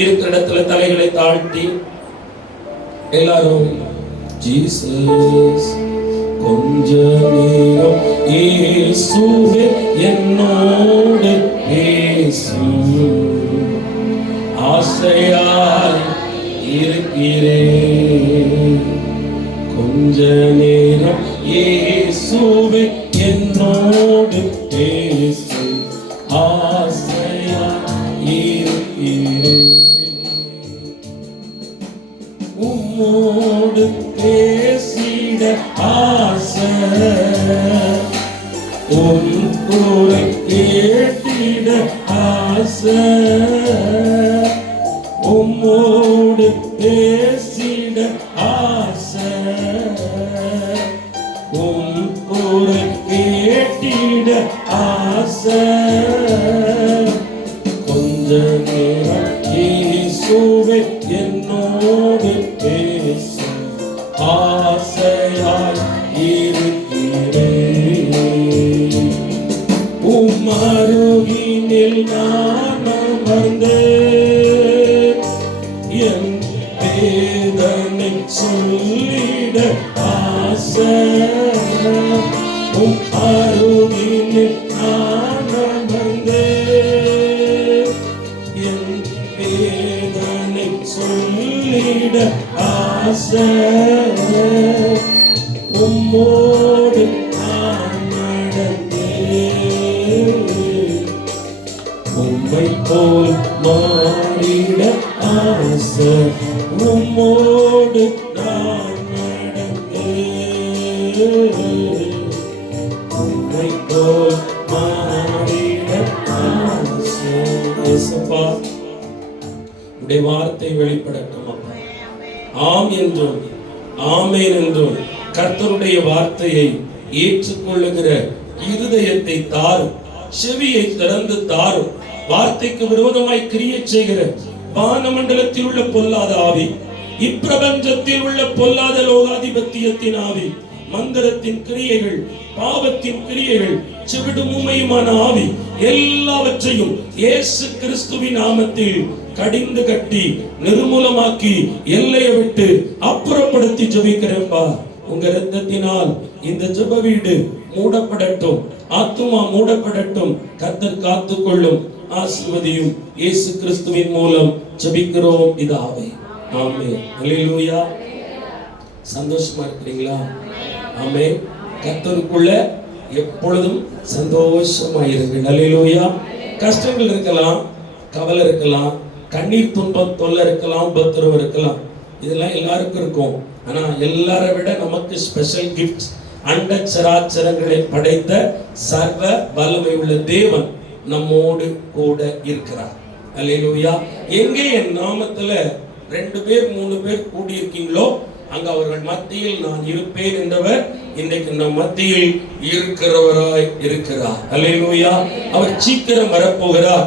இருக்கிற இடத்துல தலைகளை தாழ்த்தி எல்லாரும் ஜீசஸ் கொஞ்ச நேரம் இயேசுவே என்னோடு பேசும் ஆசையாய் இருக்கிறேன். கொஞ்ச நேரம் இயேசுவே என்னோடு பேசும் ஆசையாய் இருக்கிறேன். உம்மோடு பேசிட ஆசை, உன் குரல் கேட்டிட ஆசை, உம்மோடு பேசிட ஆசை, உன் குரல் கேட்டிட ஆசை. கொஞ்ச நேரம் இயேசுவே என்னோடு பேசும் ஆசையாய் இருக்கிறேன். உம்மருகினில் நான் அமர்ந்தேன், என் வேதனை சொல்லிட ஆசை. உம் அருகினில் நான் அமர்ந்தேன், என் வேதனை சொல்லிட ஆசை. உம்மோடு நான் நடந்தேன், உம்மை போல் மாறிட ஆசை. உம்மோடு நான் நடந்தேன், உம்மை போல் மாறிட ஆசை. இயேசுப்பா, உடைய வார்த்தை வெளிப்படட்டும் அப்பா. ஆம் என்றும் ஆமேன் என்றும் கர்த்தருடைய வார்த்தையை ஏற்றுக்கொள்ளுகிற இருதயத்தை தாரும், செவியை திறந்து தாரும். வார்த்தைக்கு விரோதமாய் கிரியை செய்கிற வானமண்டலத்தில் உள்ள பொல்லாத ஆவி, இப்பிரபஞ்சத்தில் உள்ள பொல்லாத லோகாதிபத்தியத்தின் ஆவி, மந்திரத்தின் கிரியைகள், பாவத்தின் கிரியைகள், செவிடு ஊமையுமான ஆவி எல்லாவற்றையும் இயேசு கிறிஸ்துவின் நாமத்தில் கடிந்து கட்டி நிர்மூலமாக்கி எல்லையை விட்டு அப்புறப்படுத்தி ஜெபிக்கிறேன்பா. உங்க இரத்தத்தினால் இந்த ஜெப வீடு மூடப்படட்டும், ஆத்துமா மூடப்படட்டும். கர்த்தர் காத்துக்கொள்ளும், ஆசீர்வதியும். இயேசு கிறிஸ்துவின் மூலம் ஜெபிக்கிறோம் பிதாவே, ஆமென். அல்லேலூயா. சந்தோஷமா இருக்கிறீங்களா? ஆமென். கர்த்தருக்குள்ள எப்பொழுதும் சந்தோஷமா இருங்கள். அல்லேலூயா. கஷ்டங்கள் இருக்கலாம், கவலை இருக்கலாம், கண்ணீர் துன்பம் தொல்லை இருக்கலாம், உபத்திரவம் இருக்கலாம். இதெல்லாம் எல்லாருக்கும் இருக்கும். ஆனா எல்லாரை விட நமக்கு ஸ்பெஷல் கிஃப்ட் அண்ட சராச்சரங்களை படைத்த சர்வ வல்லமை உள்ள தேவன் நம்மோடு கூட இருக்கிறார். அல்லேலூயா. எங்கே என் நாமத்துல 2 பேர் 3 பேர் கூடி இருக்கீங்களோ அங்க அவர்கள் மத்தியில் நான் இருப்பேன் என்றவர் இன்றைக்கு நம் மத்தியில் இருக்கிறவராய் இருக்கிறார். அல்லேலூயா. அவர் சீக்கிரம் வரப்போகிறார்.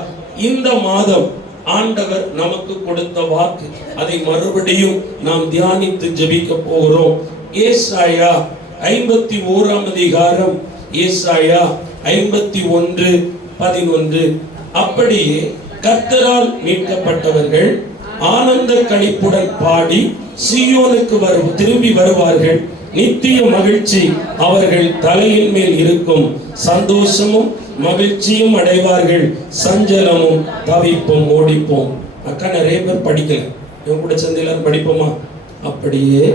இந்த மாதம் ஆண்டவர் நமக்கு கொடுத்த வாக்கு, அதை மறுபடியும் நாம் தியானித்து ஜெபிக்க போகிறோம். ஏசாயா 51ஆம் அதிகாரம், ஏசாயா 51:11. அப்படியே கர்த்தரால் மீட்கப்பட்டவர்கள் ஆனந்த களிப்புடன் பாடி சீயோனுக்கு திரும்பி வருவார்கள். நித்திய மகிழ்ச்சி அவர்கள் தலையின் மேல் இருக்கும். சந்தோஷமும் மகிழ்ச்சியும் அடைவார்கள். சஞ்சலமும் தவிப்பும் ஓடிப்போம். அக்கா நிறைய பேர் படிக்கல, இவங்க கூட சேர்ந்து எல்லாரும் படிப்போமா? அப்படியே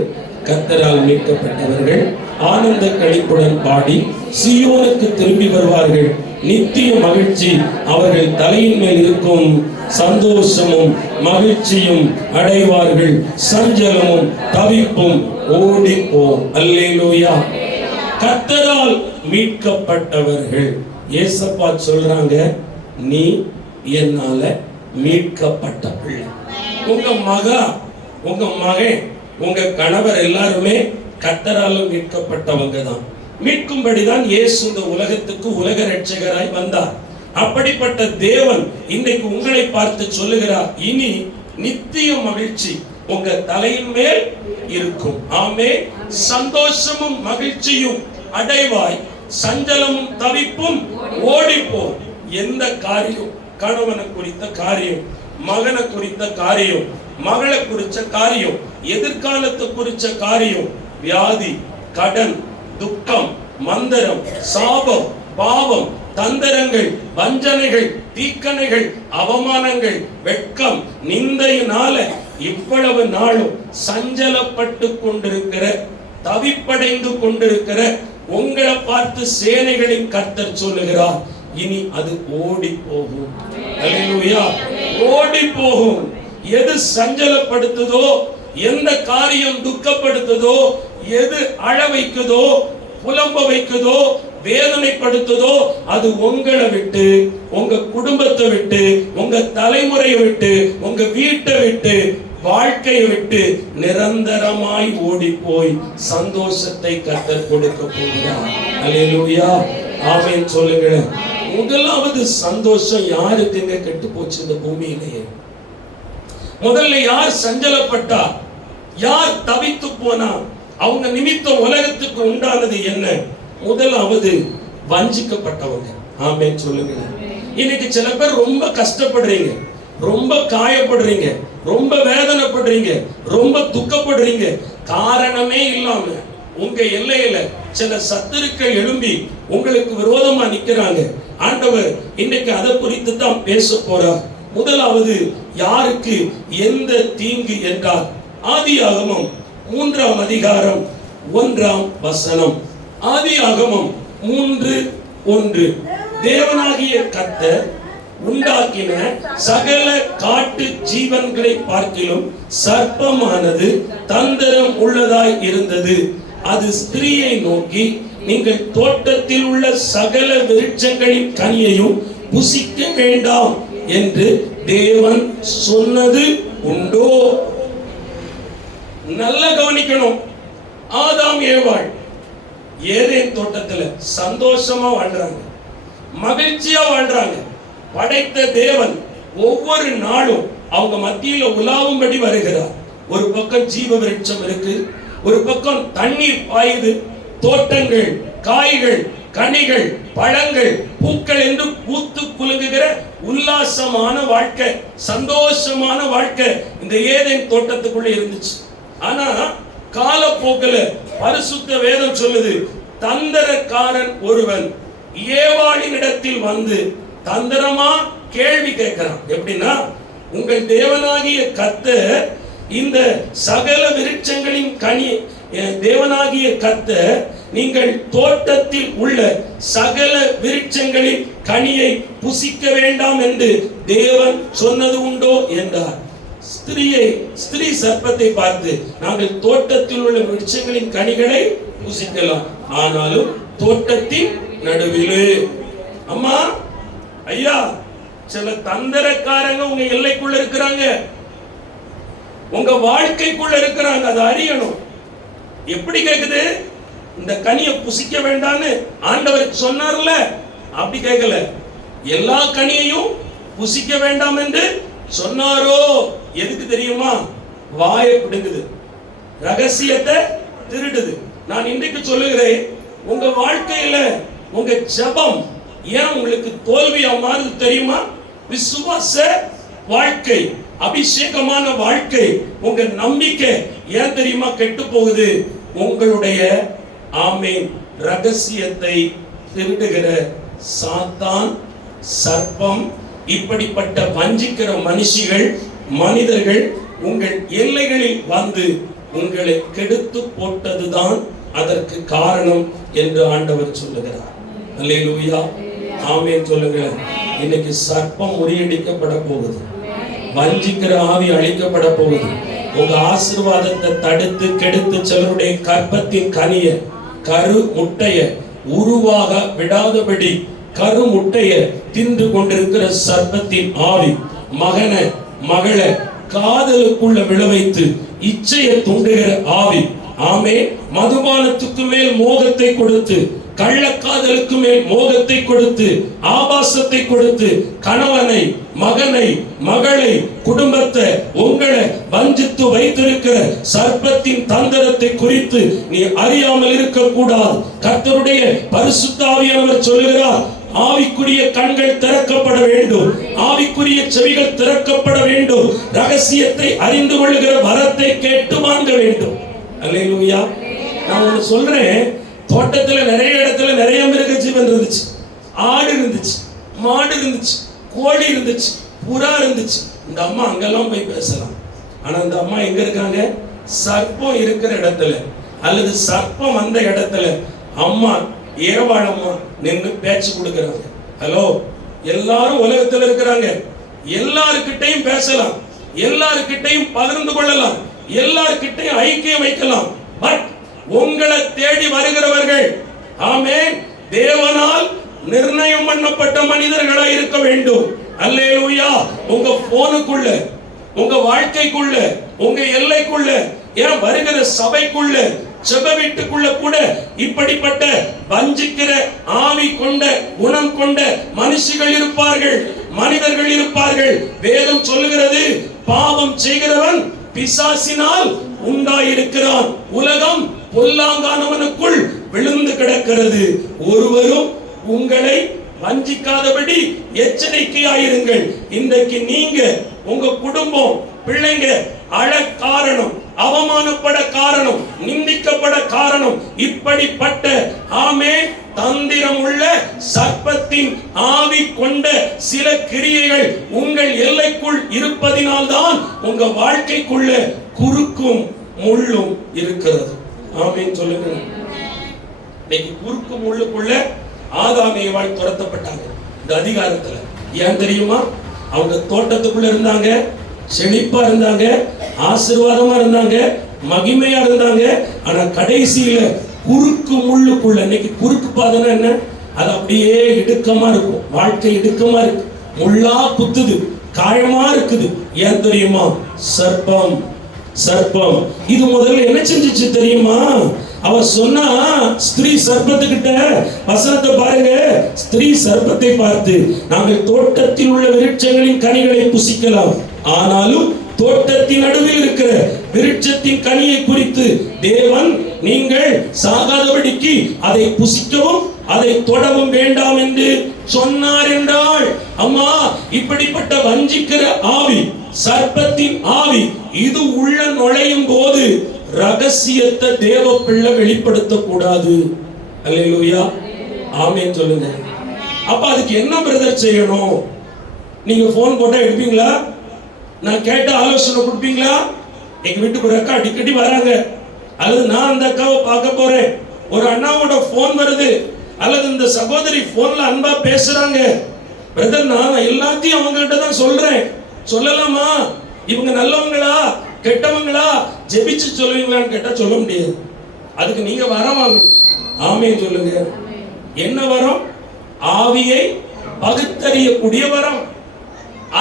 கர்த்தரால் மீட்கப்பட்டவர்கள் ஆனந்த களிப்புடன் பாடி சீயோனுக்கு திரும்பி வருவார்கள். நித்திய மகிழ்ச்சி அவர்கள் தலையின் மேல் இருக்கும். சந்தோஷமும் மகிழ்ச்சியும் அடைவார்கள். சஞ்சலமும் தவிப்பும் ஓடிப்போம். அல்லேலூயா. கர்த்தரால் மீட்கப்பட்டவர்கள். ஏசப்பா சொல்றாங்க, நீ என்னால மீட்கப்பட்ட பிள்ளை. உங்க மகா, உங்க மகன், உங்க கணவர் எல்லாருமே கர்த்தரால் மீட்கப்பட்டவங்க தான். மீட்கும்படிதான் இயேசு இந்த உலகத்துக்கு உலக ரட்சகராய் வந்தார். அப்படிப்பட்ட தேவன் இன்றைக்கு உங்களை பார்த்து சொல்லுகிறார், இனி நித்திய மகிழ்ச்சி உங்க தலையின் மேல் இருக்கும். ஆமென். சந்தோஷமும் மகிழ்ச்சியும் அடைவாய். சஞ்சலமும் தவிப்பும் ஓடிப்போம். எந்த காரியம், கணவனை குறித்த காரியம், மகனை குறித்த காரியம், மகளை குறிச்ச காரியம், எதிர்காலத்தை குறிச்ச காரியம், வியாதி, கடன், துக்கம், மந்திரம், சாபம், பாவம், தந்திரங்கள், வஞ்சனைகள், தீக்கணைகள், அவமானங்கள், வெட்கம், நிந்தையினால இவ்வளவு நாளும் சஞ்சலப்பட்டு கொண்டிருக்கிற, தவிப்படைந்து கொண்டிருக்கிற உங்களை பார்த்து சேனைகளின் கர்த்தர் சொல்லுகிறார், இனி அது ஓடி போகும். அல்லேலூயா. ஓடி போகும். எது சஞ்சலப்படுத்துதோ, எந்த காரியம் துக்கப்படுத்துதோ, எது அழ வைக்குதோ, புலம்ப வைக்குதோ, வேதனைப்படுத்துதோ, அது உங்களை விட்டு, உங்க குடும்பத்தை விட்டு, உங்க தலைமுறையை விட்டு, உங்க வீட்டை விட்டு, வாழ்க்கையை விட்டு நிரந்தரமாய் ஓடி போய் சந்தோஷத்தை கர்த்தர் கொடுக்க போகிறார். அல்லேலூயா. ஆமென் சொல்லுங்க. முதலாவது சந்தோஷம் யாருக்குங்க கெட்டு போச்சு இந்த பூமியிலேயே? முதல்ல யார் சஞ்சலப்பட்டா, யார் தவித்து போனா, அவங்க நிமித்தம் உலகத்துக்கு உண்டானது என்ன? முதலாவது வஞ்சிக்கப்பட்டவங்க. ஆமென் சொல்லுங்க. இன்னைக்கு சில பேர் ரொம்ப கஷ்டப்படுறீங்க, ரொம்ப காயப்படுறீங்க, ரொம்ப வேதனைப்படுறீங்க, ரொம்ப துக்கப்படுறீங்க. காரணமே இல்லாம உங்க எல்லையில சில சத்துருக்கள் எழும்பி உங்களுக்கு விரோதமா நிக்கிறாங்க. ஆண்டவர் இன்னைக்கு அதை குறித்து தான் பேச போறார். முதலாவது யாருக்கு எந்த தீங்கு என்றால், ஆதியாகமம் 3ஆம் அதிகாரம் 1ஆம் வசனம். ஆதியாகமம் 3:1. தேவனாகிய கர்த்தர் உண்டாக்கின சகல காட்டு ஜீவன்களை பார்க்கிலும் சர்ப்பமானது தந்திரம் உள்ளதாய் இருந்தது. அது ஸ்திரீயை நோக்கி, நீங்கள் தோட்டத்தில் உள்ள சகல விருட்சங்களின் கனியையும் புசிக்க வேண்டாம் என்று தேவன் சொன்னது உண்டோ? நல்ல கவனிக்கணும். ஆதாம் ஏவாள் ஏதேன் தோட்டத்துல சந்தோஷமா வாழ்றாங்க, மகிழ்ச்சியா வாழ்றாங்க. படைத்த தேவன் ஒவ்வொரு நாளும் அவங்க மத்தியில உலாவும்படி வருகிறார். ஒரு பக்கம் ஜீவ விருட்சம் இருக்கு, ஒரு பக்கம் தண்ணீர் பாயுது, தோட்டங்கள், காய்கள், கனிகள், பழங்கள், பூக்கள் என்று பூத்து குலுங்குகிற உல்லாசமான வாழ்க்கை, சந்தோஷமான வாழ்க்கை இந்த ஏதேன் தோட்டத்துக்குள்ள இருந்துச்சு. ஆனா காலப்போக்கில பரிசுத்த வேதம் சொல்லுது, தந்திரக்காரன் ஒருவன் ஏவாளின் இடத்தில் வந்து தந்திரமா கேள்வி கேட்கிறான். எப்படின்னா, உங்கள் தேவனாகிய கர்த்தர் இந்த சகல விருட்சங்களின் கனி, தேவனாகிய கர்த்தர் நீங்கள் தோட்டத்தில் உள்ள சகல விருட்சங்களின் கனியை புசிக்க வேண்டாம் என்று தேவன் சொன்னது உண்டோ என்றார். ஸ்திரீ சர்ப்பத்தை பார்த்து, நாங்கள் தோட்டத்தில் உள்ள விருட்சங்களின் கனிகளை புசிக்கலாம், ஆனாலும் தோட்டத்தின் நடுவிலே. அம்மா, ஐயா, சில தந்திரக்காரங்க உங்க எல்லைக்குள்ள இருக்கிறாங்க, உங்க வாழ்க்கைக்குள்ள இருக்கிறாங்க. அதை அறியணும். எப்படி கேக்குது? இந்த கனியை புசிக்க வேண்டாம்னு ஆண்டவர் சொன்னார்ல, அப்படி கேட்கல. எல்லா கனியையும் புசிக்க வேண்டாம் என்று சொன்னாரோ? எதுக்கு தெரியுமா? வாயை பிடுங்குது, ரகசியத்தை திருடுது. நான் இன்றைக்கு சொல்லுகிறேன், உங்க வாழ்க்கையில உங்க ஜெபம் ஏன் உங்களுக்கு தோல்வியா மாறுது தெரியுமா? விசுவாச வாழ்க்கை, அபிஷேகமான வாழ்க்கை, உங்க நம்பிக்கை ஏன் தெரியுமா கெட்டு போகுது? உங்களுடைய ஆமென் ரகசியத்தை திருடுகிற சாத்தான், சர்ப்பம், இப்படிப்பட்ட வஞ்சிக்கிற மனிதர்கள் உங்கள் எல்லைகளில் வந்து உங்களை கெடுத்து போட்டதுதான் அதற்கு காரணம் என்று ஆண்டவர் சொல்லுகிறார். அல்லேலூயா. ஆமென் சொல்லுங்க. இன்னைக்கு சர்ப்பம் முறியடிக்கப்பட போகுது, வஞ்சிக்கிற ஆவி அழிக்கப்பட போகுது. உங்க ஆசீர்வாதத்தை தடுத்து கெடுத்து சிலருடைய கற்பத்தின் கனிய, கரு முட்டைய உருவாக விடாதபடி கரு முட்டைய தின்று கொண்டிருக்கிற சர்ப்பத்தின் ஆவி மகனை மகளை காதலுக்குள்ள விளைவைத்து இச்சையை தூண்டுகிற ஆவி, ஆமே, மதுபானத்துக்கு மேல் மோகத்தை கொடுத்து, கள்ளக்காதலுக்கு மேல் மோகத்தை கொடுத்து, ஆபாசத்தை கொடுத்து, கணவனை, மகனை, மகளை, குடும்பத்தை, உங்களை வஞ்சித்து வைத்திருக்கிற சர்ப்பத்தின் தந்திரத்தை குறித்து நீ அறியாமல் இருக்க கூடாது. கர்த்தருடைய பரிசுத்த ஆவியானவர் சொல்லுகிறார், ஆவிக்குரிய கண்கள் திறக்கப்பட வேண்டும், ஆவிக்குரிய செவிகள் திறக்கப்பட வேண்டும், ரகசியத்தை அறிந்து கொள்ளுகிற வரத்தை கேட்டு வாங்க வேண்டும். அல்லேலூயா. நான் ஒன்று சொல்றேன், தோட்டத்தில் நிறைய இடத்துல நிறைய மிருக ஜீவன் இருந்துச்சு. ஆடு இருந்துச்சு, மாடு இருந்துச்சு, கோழி இருந்துச்சு, புறா இருந்துச்சு. இந்த அம்மா அங்கெல்லாம் போய் பேசலாம். ஆனா இந்த அம்மா எங்க இருக்காங்க? சர்ப்பம் இருக்கிற இடத்துல அல்லது சர்ப்பம் வந்த இடத்துல அம்மா ஏவாளம்மா நின்று பேச்சு கொடுக்கிறாங்க. ஹலோ, எல்லாரும் உலகத்தில் இருக்கிறாங்க, எல்லாருக்கிட்டையும் பேசலாம், எல்லாருக்கிட்டையும் பகிர்ந்து கொள்ளலாம், எல்லாருக்கிட்டையும் ஐக்கியம் வைக்கலாம். பட் உங்களை தேடி வருகிறவர்கள் ஆமென் தேவனால் நிர்ணயம் பண்ணப்பட்ட மனிதர்களா இருக்க வேண்டும். அல்லேலூயா. உங்க போனுக்குள்ள, உங்க வாழ்க்கைக்குள்ள, உங்க எல்லைக்குள்ள, ஏன் வருகிற சபைக்குள்ள, செப வீட்டுக்குள்ள கூட இப்படிப்பட்ட வஞ்சிக்கிற ஆவி கொண்ட குணம் கொண்ட மனுஷிகள் இருப்பார்கள், மனிதர்கள் இருப்பார்கள். வேதம் சொல்லுகிறது, பாவம் செய்கிறவன் பிசாசினால் உண்டாயிருக்கிறான், உலகம் பொல்லாங்கானவனுக்குள் விழுந்து கிடக்கிறது. ஒருவரும் உங்களை வஞ்சிக்காதபடி எச்சரிக்கையாயிருங்கள். இன்றைக்கு நீங்க, உங்க குடும்பம், பிள்ளைங்க அழ காரணம், அவமானப்பட காரணம், நிந்திக்கப்பட காரணம் இப்படிப்பட்ட ஆமென் தந்திரம் உள்ள சர்ப்பத்தின் ஆவி கொண்ட சில கிரியைகள் உங்கள் எல்லைக்குள் இருப்பதினால்தான் உங்க வாழ்க்கைக்குள்ள குறுக்கும் முள்ளும் இருக்கிறது. ஆமென் சொல்லுங்க. இன்னைக்கு குறுக்கும் முள்ளுக்குள்ள ஆதாம் ஏவாள் துரத்தப்பட்டாங்க இந்த அதிகாரத்துல. ஏன் தெரியுமா? அவங்க தோட்டத்துக்குள்ள இருந்தாங்க, செழிப்பா இருந்தாங்க, ஆசீர்வாதமா இருந்தாங்க, மகிமையா இருந்தாங்க. ஆனா கடைசியில குறுக்கு முள்ளுக்குள்ள, இன்னைக்கு குறுக்கு பாதைனா என்ன? அது அப்படியே இடுக்கமா இருக்கும், வாழ்க்கை இடுக்கமா இருக்கு, முள்ளா குத்துது, காயமா இருக்குது. ஏன் தெரியுமா? சர்ப்பம். சர்ப்பம் இது முதல்ல என்ன செஞ்சிச்சு தெரியுமா? அவ சொன்னா, ஸ்திரீ சர்ப்பத்துக்கிட்ட, வசனத்தை பாருங்க, ஸ்திரீ சர்ப்பத்தை பார்த்து, நாங்கள் தோட்டத்தில் உள்ள விருட்சங்களின் கனிகளை புசிக்கலாம், ஆனாலும் தோட்டத்தின் நடுவில் இருக்கிற விருட்சத்தின் கனியை குறித்து தேவன் நீங்கள் சாகாதபடிக்கு அதை புசிக்கவும் அதை தொடவும் வேண்டாம் என்று சொன்னார் என்றாள். அம்மா, இப்படிப்பட்ட வஞ்சிக்கிற ஆவி, சர்ப்பத்தின் ஆவி, இது உள்ள நுழையும் போது ரகசியத்தை தேவ பிள்ளை வெளிப்படுத்த கூடாது. அல்லேலூயா. ஆமென் சொல்லுங்க. அப்ப அதுக்கு என்ன பிரதர் செய்யணும்? நீங்க போன் போட்டா எடுப்பீங்களா? நான் கேட்ட ஆலோசனை கொடுப்பீங்களா? எங்க வீட்டுக்கு ஒரு அக்கா அடிக்கடி வராங்க, அல்லது நான் அந்த அக்காவை பார்க்க போறேன், ஒரு அண்ணாவோட போன் வருது, அல்லது இந்த சகோதரி போன்ல அன்பா பேசுறாங்க, பிரதர் நான் எல்லாத்தையும் அவங்க கிட்ட தான் சொல்றேன், சொல்லலாமா? இவங்க நல்லவங்களா கெட்டவங்களா ஜெபிச்சு சொல்லுவீங்களான்னு கேட்டா சொல்ல முடியாது. அதுக்கு நீங்க வரம் வாங்கணும். ஆமென் சொல்லுங்க. என்ன வரம்? ஆவியை பகுத்தறியக்கூடிய வரம்,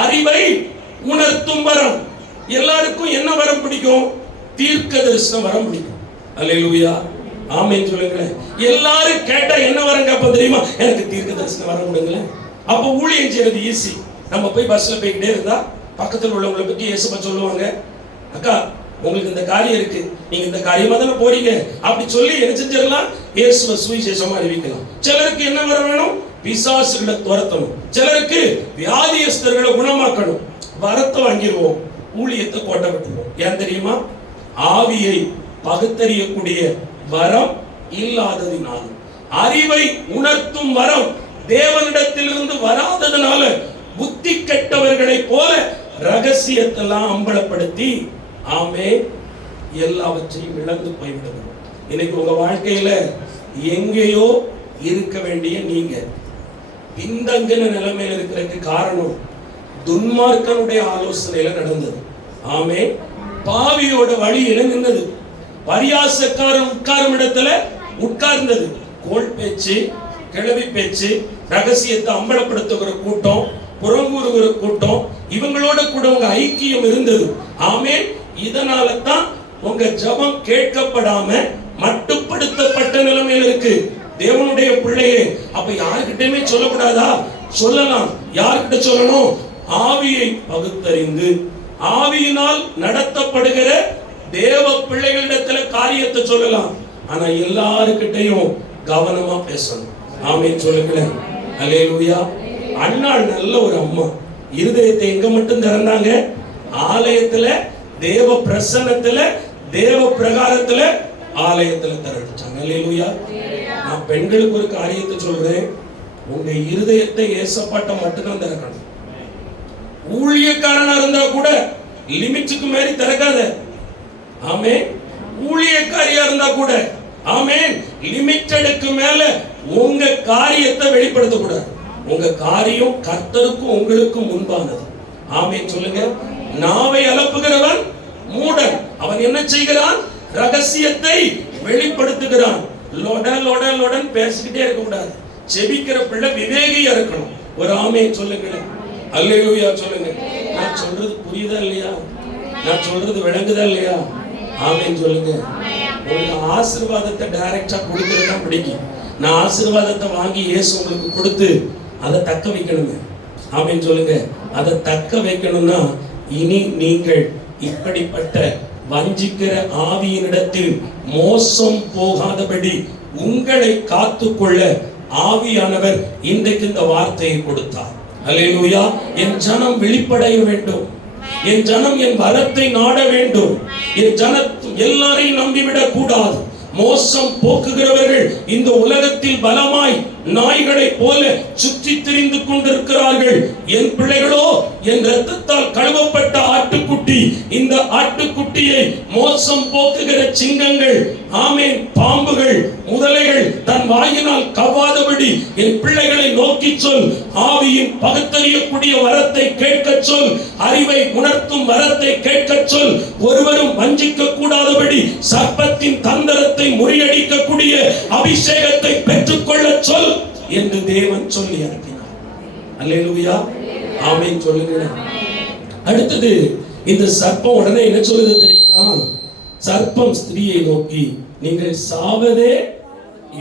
அறிவை உணர்த்தும் வரம். எல்லாருக்கும் என்ன வரம் பிடிக்கும்? தீர்க்க தரிசன வரம் பிடிக்கும். அல்லேலூயா. ஆமென் சொல்லுங்களேன். எல்லாரும் கேட்டா என்ன வரம் கேட்போம் தெரியுமா? எனக்கு தீர்க்க தரிசன வரம் கொடுங்களேன். அப்ப ஊழியம் செய்யறது ஈஸி. நம்ம போய் பஸ்ல போய்கிட்டே இருந்தா பக்கத்தில் உள்ளவங்களை பத்தி இயேசுவை சொல்லுவாங்க, அக்கா உங்களுக்கு இந்த காரியம் இருக்கு, நீங்க இந்த காரியமா தானே போறீங்க, அப்படி சொல்லி என்ன செஞ்சிடலாம்? இயேசுவை சுவிசேஷமா அறிவிக்கலாம். சிலருக்கு என்ன வர வேணும்? பிசாசுகளை துரத்தணும். சிலருக்கு வியாதியஸ்தர்களை குணமாக்கணும். வரத்தை வாங்கிடுவோம், ஊழியத்தை கோட்டை விட்டுருவோம். ஏன் தெரியுமா? ஆவியை பகுத்தறியக்கூடிய வரம் இல்லாததினாலும், அறிவை உணர்த்தும் வரம் தேவனிடத்திலிருந்து வராததுனால புத்தி கெட்டவர்களை போல ரகசியத்தெல்லாம் அம்பலப்படுத்தி ஆமென் எல்லாவற்றையும் இழந்து போய்விடுவோம். இன்னைக்கு உங்க வாழ்க்கையில எங்கேயோ இருக்க வேண்டிய நீங்க பின்தங்கின நிலைமையில இருக்கிறதுக்கு காரணம் துன்மார்க்கனுடைய ஆலோசனையில நடந்தது. ஆமென். பாவியோட வழியில நின்னது, பரியாசக்காரன் உட்காரும் இடத்துல உட்கார்ந்தது. கோல் பேச்சு, கிளவி பேச்சு, ரகசியத்தை அம்பலப்படுத்துகிற கூட்டம், புறங்கூறுகிற கூட்டம், இவங்களோட கூட உங்க ஐக்கியம் இருந்தது. ஆமென். இதனால தான் உங்க ஜெபம் கேட்கப்படாம மட்டுப்படுத்தப்பட்ட நிலைமையில் இருக்கு. தேவனுடைய பிள்ளையே, அப்ப யாருக்கிட்டயுமே சொல்லக்கூடாதா? சொல்லலாம். யார்கிட்ட சொல்லணும்? ஆவியை பகுத்தறிந்து ஆவியினால் நடத்தப்படுகிற தேவ பிள்ளைகளிடத்துல காரியத்தை சொல்லலாம். ஆனா எல்லாருக்கிட்டையும் கவனமா பேசணும். ஆமென் சொல்லுங்களேன். அல்லேலூயா. அன்னாள் நல்ல ஒரு அம்மா. இருதயத்தை எங்க மட்டும் திறந்தாங்க? ஆலயத்துல, தேவ பிரசன்னத்துல, தேவ பிரகாரத்துல, ஆலயத்துல திறந்துட்டாங்க. அல்லேலூயா. நான் பெண்களுக்கு ஒரு காரியத்தை சொல்றேன். உங்க இருதயத்தை ஏசப்பாட்ட மட்டும்தான் திறக்கணும். ஊழியக்காரனா இருந்தா கூட லிமிட்டுக்கு மேல திறக்காத. ஆமென். ஊழியக்காரியா இருந்தா கூட ஆமென், லிமிட்டடுக்கு மேல உங்க காரியத்தை வெளிப்படுத்த கூடாது. உங்க காரியம் கர்த்தருக்கும் உங்களுக்கும் முன்பானது. ஆமென் சொல்லுங்க. நாவை அலப்புகிறவன் மூடன். அவன் என்ன செய்கிறான்? ரகசியத்தை வெளிப்படுத்துகிறான். லொடன் பேசிக்கிட்டே இருக்க கூடாது. செபிக்கிற பிள்ளை விவேகியா இருக்கணும். ஒரு ஆமென் சொல்லுங்களேன். அல்லேலூயா சொல்லுங்க. நான் சொல்றது புரியுதா இல்லையா? நான் சொல்றது விளங்குதா இல்லையா? ஆமென் சொல்லுங்க. உங்களுக்கு ஆசீர்வாதத்தை டைரக்டா கொடுக்கிறது தான் பிடிக்கும். நான் ஆசீர்வாதத்தை வாங்கி இயேசு உங்களுக்கு கொடுத்து அதை தக்க வைக்கணுங்க. ஆமென் சொல்லுங்க. அதை தக்க வைக்கணும்னா இனி நீங்கள் இப்படிப்பட்ட வஞ்சிக்கிற ஆவியினிடத்தில் மோசம் போகாதபடி உங்களை காத்துக்கொள்ள ஆவியானவர் இன்றைக்கு இந்த வார்த்தையை கொடுத்தார். அல்லேலூயா. என் ஜனம் வெளிப்படைய வேண்டும். என் ஜனம் என் வரத்தை நாட வேண்டும். என் ஜனம் எல்லாரையும் நம்பிவிடக் கூடாது. மோசம் போக்குகிறவர்கள் இந்த உலகத்தில் பலமாய் நாய்களை போல சுற்றி திரிந்து கொண்டிருக்கிறார்கள். என் பிள்ளைகளோ என் இரத்தத்தால் கழுவப்பட்ட ஆட்டுக்குட்டி. இந்த ஆட்டுக்குட்டியை மோசம் போக்குகிற சிங்கங்கள், ஆமென், பாம்புகள், முதலைகள் தன் வாயினால் கவ்வாதபடி என் பிள்ளைகளை நோக்கி சொல். ஆவியின் பகுத்தறியக்கூடிய வரத்தை கேட்க சொல். அறிவை உணர்த்தும் வரத்தை கேட்க சொல். ஒருவரும் வஞ்சிக்க கூடாதபடி சர்ப்பத்தின் தந்திரத்தை முறியடிக்கக்கூடிய அபிஷேகத்தை பெற்றுக்கொள்ள சொல் என்று தேவன் சொல்லி அனுப்பினார். அல்லேலூயா. ஆமென் சொல்லுங்க. அடுத்தது இந்த சர்ப்பம் உடனே என்ன சொல்லுது தெரியுமா? சர்ப்பம் ஸ்திரியை நோக்கி நீங்கள் சாவதே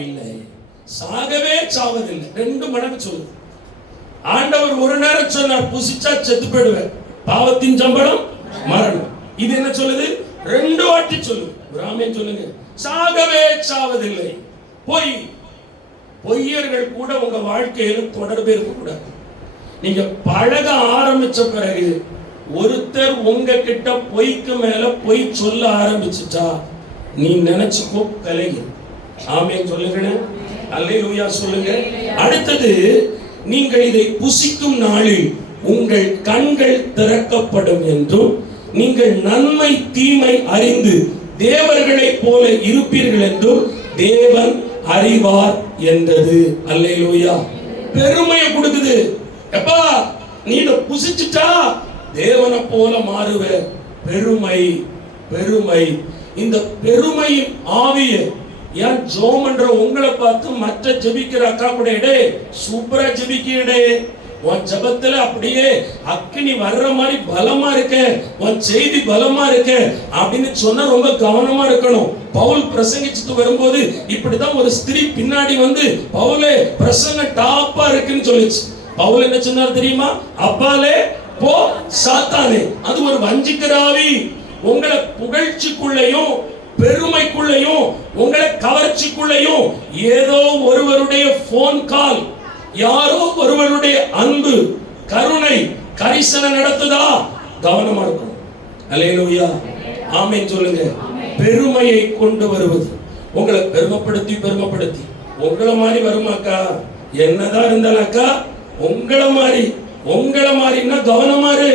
இல்லை, சாகவே சாவதில்லை. 2 மடங்கு சொல்லுது. ஆண்டவர் ஒரு நேரம் சொன்னார், புசிச்சா செத்து போயிடுவேன், பாவத்தின் சம்பளம் மரணம். இது என்ன சொல்லுது? 2 வாட்டி சொல்லுது. ஆமென் சொல்லுங்க. சாகவே சாவதில்லை. பொய்யர்கள் கூட உங்க வாழ்க்கையில தொடர்பு இருக்க கூடாது. நீங்க பழக ஆரம்பிச்ச பிறகு ஒருத்தர் உங்க கிட்ட பொய்க்கு மேல பொய் சொல்ல ஆரம்பிச்சுட்டா நீ நினைச்சுக்கோ கலைஞர். ஆமென் சொல்லுங்க. அல்லேலூயா சொல்லுங்க. அடுத்தது, நீங்கள் இதை புசிக்கும் நாளில் உங்கள் கண்கள் திறக்கப்படும் என்றும் நீங்கள் நன்மை தீமை அறிந்து தேவர்களைப் போல இருப்பீர்கள் என்றும் தேவன் அறிவார் என்றது. அல்லேலூயா. பெருமையை கொடுக்குது. எப்பா நீ இத புசிச்சுட்டா தேவனை போல மாறுவ. பெருமை, பெருமை. இந்த பெருமையின் ஆவிய ஏன் ஜோமன்ற உங்களை பார்த்து மற்ற ஜெபிக்கிற அக்கா கூட இடே சூப்பரா ஜெபிக்கிடே, உன் ஜபத்துல அப்படியே அக்கினி வர்ற மாதிரி பலமா இருக்க, உன் செய்தி பலமா இருக்க அப்படின்னு சொன்னா ரொம்ப கவனமா இருக்கணும். பவுல் பிரசங்கிச்சுட்டு வரும்போது இப்படிதான் ஒரு ஸ்திரீ பின்னாடி வந்து பவுலே பிரசங்க டாப்பா இருக்குன்னு சொல்லிச்சு. பவுல் என்ன சொன்னார் தெரியுமா? அப்பாலே போ சாத்தானே. அது ஒரு வஞ்சிக்கிறாவி. உங்களை புகழ்ச்சிக்குள்ளையும் பெருமைக்குள்ளையும் உங்களை கவர்ச்சிக்குள்ளையும் ஏதோ ஒருவருடைய போன் கால், யாரோ ஒருவருடைய அன்பு, கருணை, கரிசனை நடத்துதா? கவனமா இருக்கும். அல்லேலூயா. ஆமென் சொல்லுங்க. பெருமையை கொண்டு வருவது உங்களை பெருமைப்படுத்தி பெருமைப்படுத்தி உங்களை மாதிரி வருமாக்கா? என்னதான் இருந்தாலக்கா உங்களை மாதிரின்னா கவனமா இரு.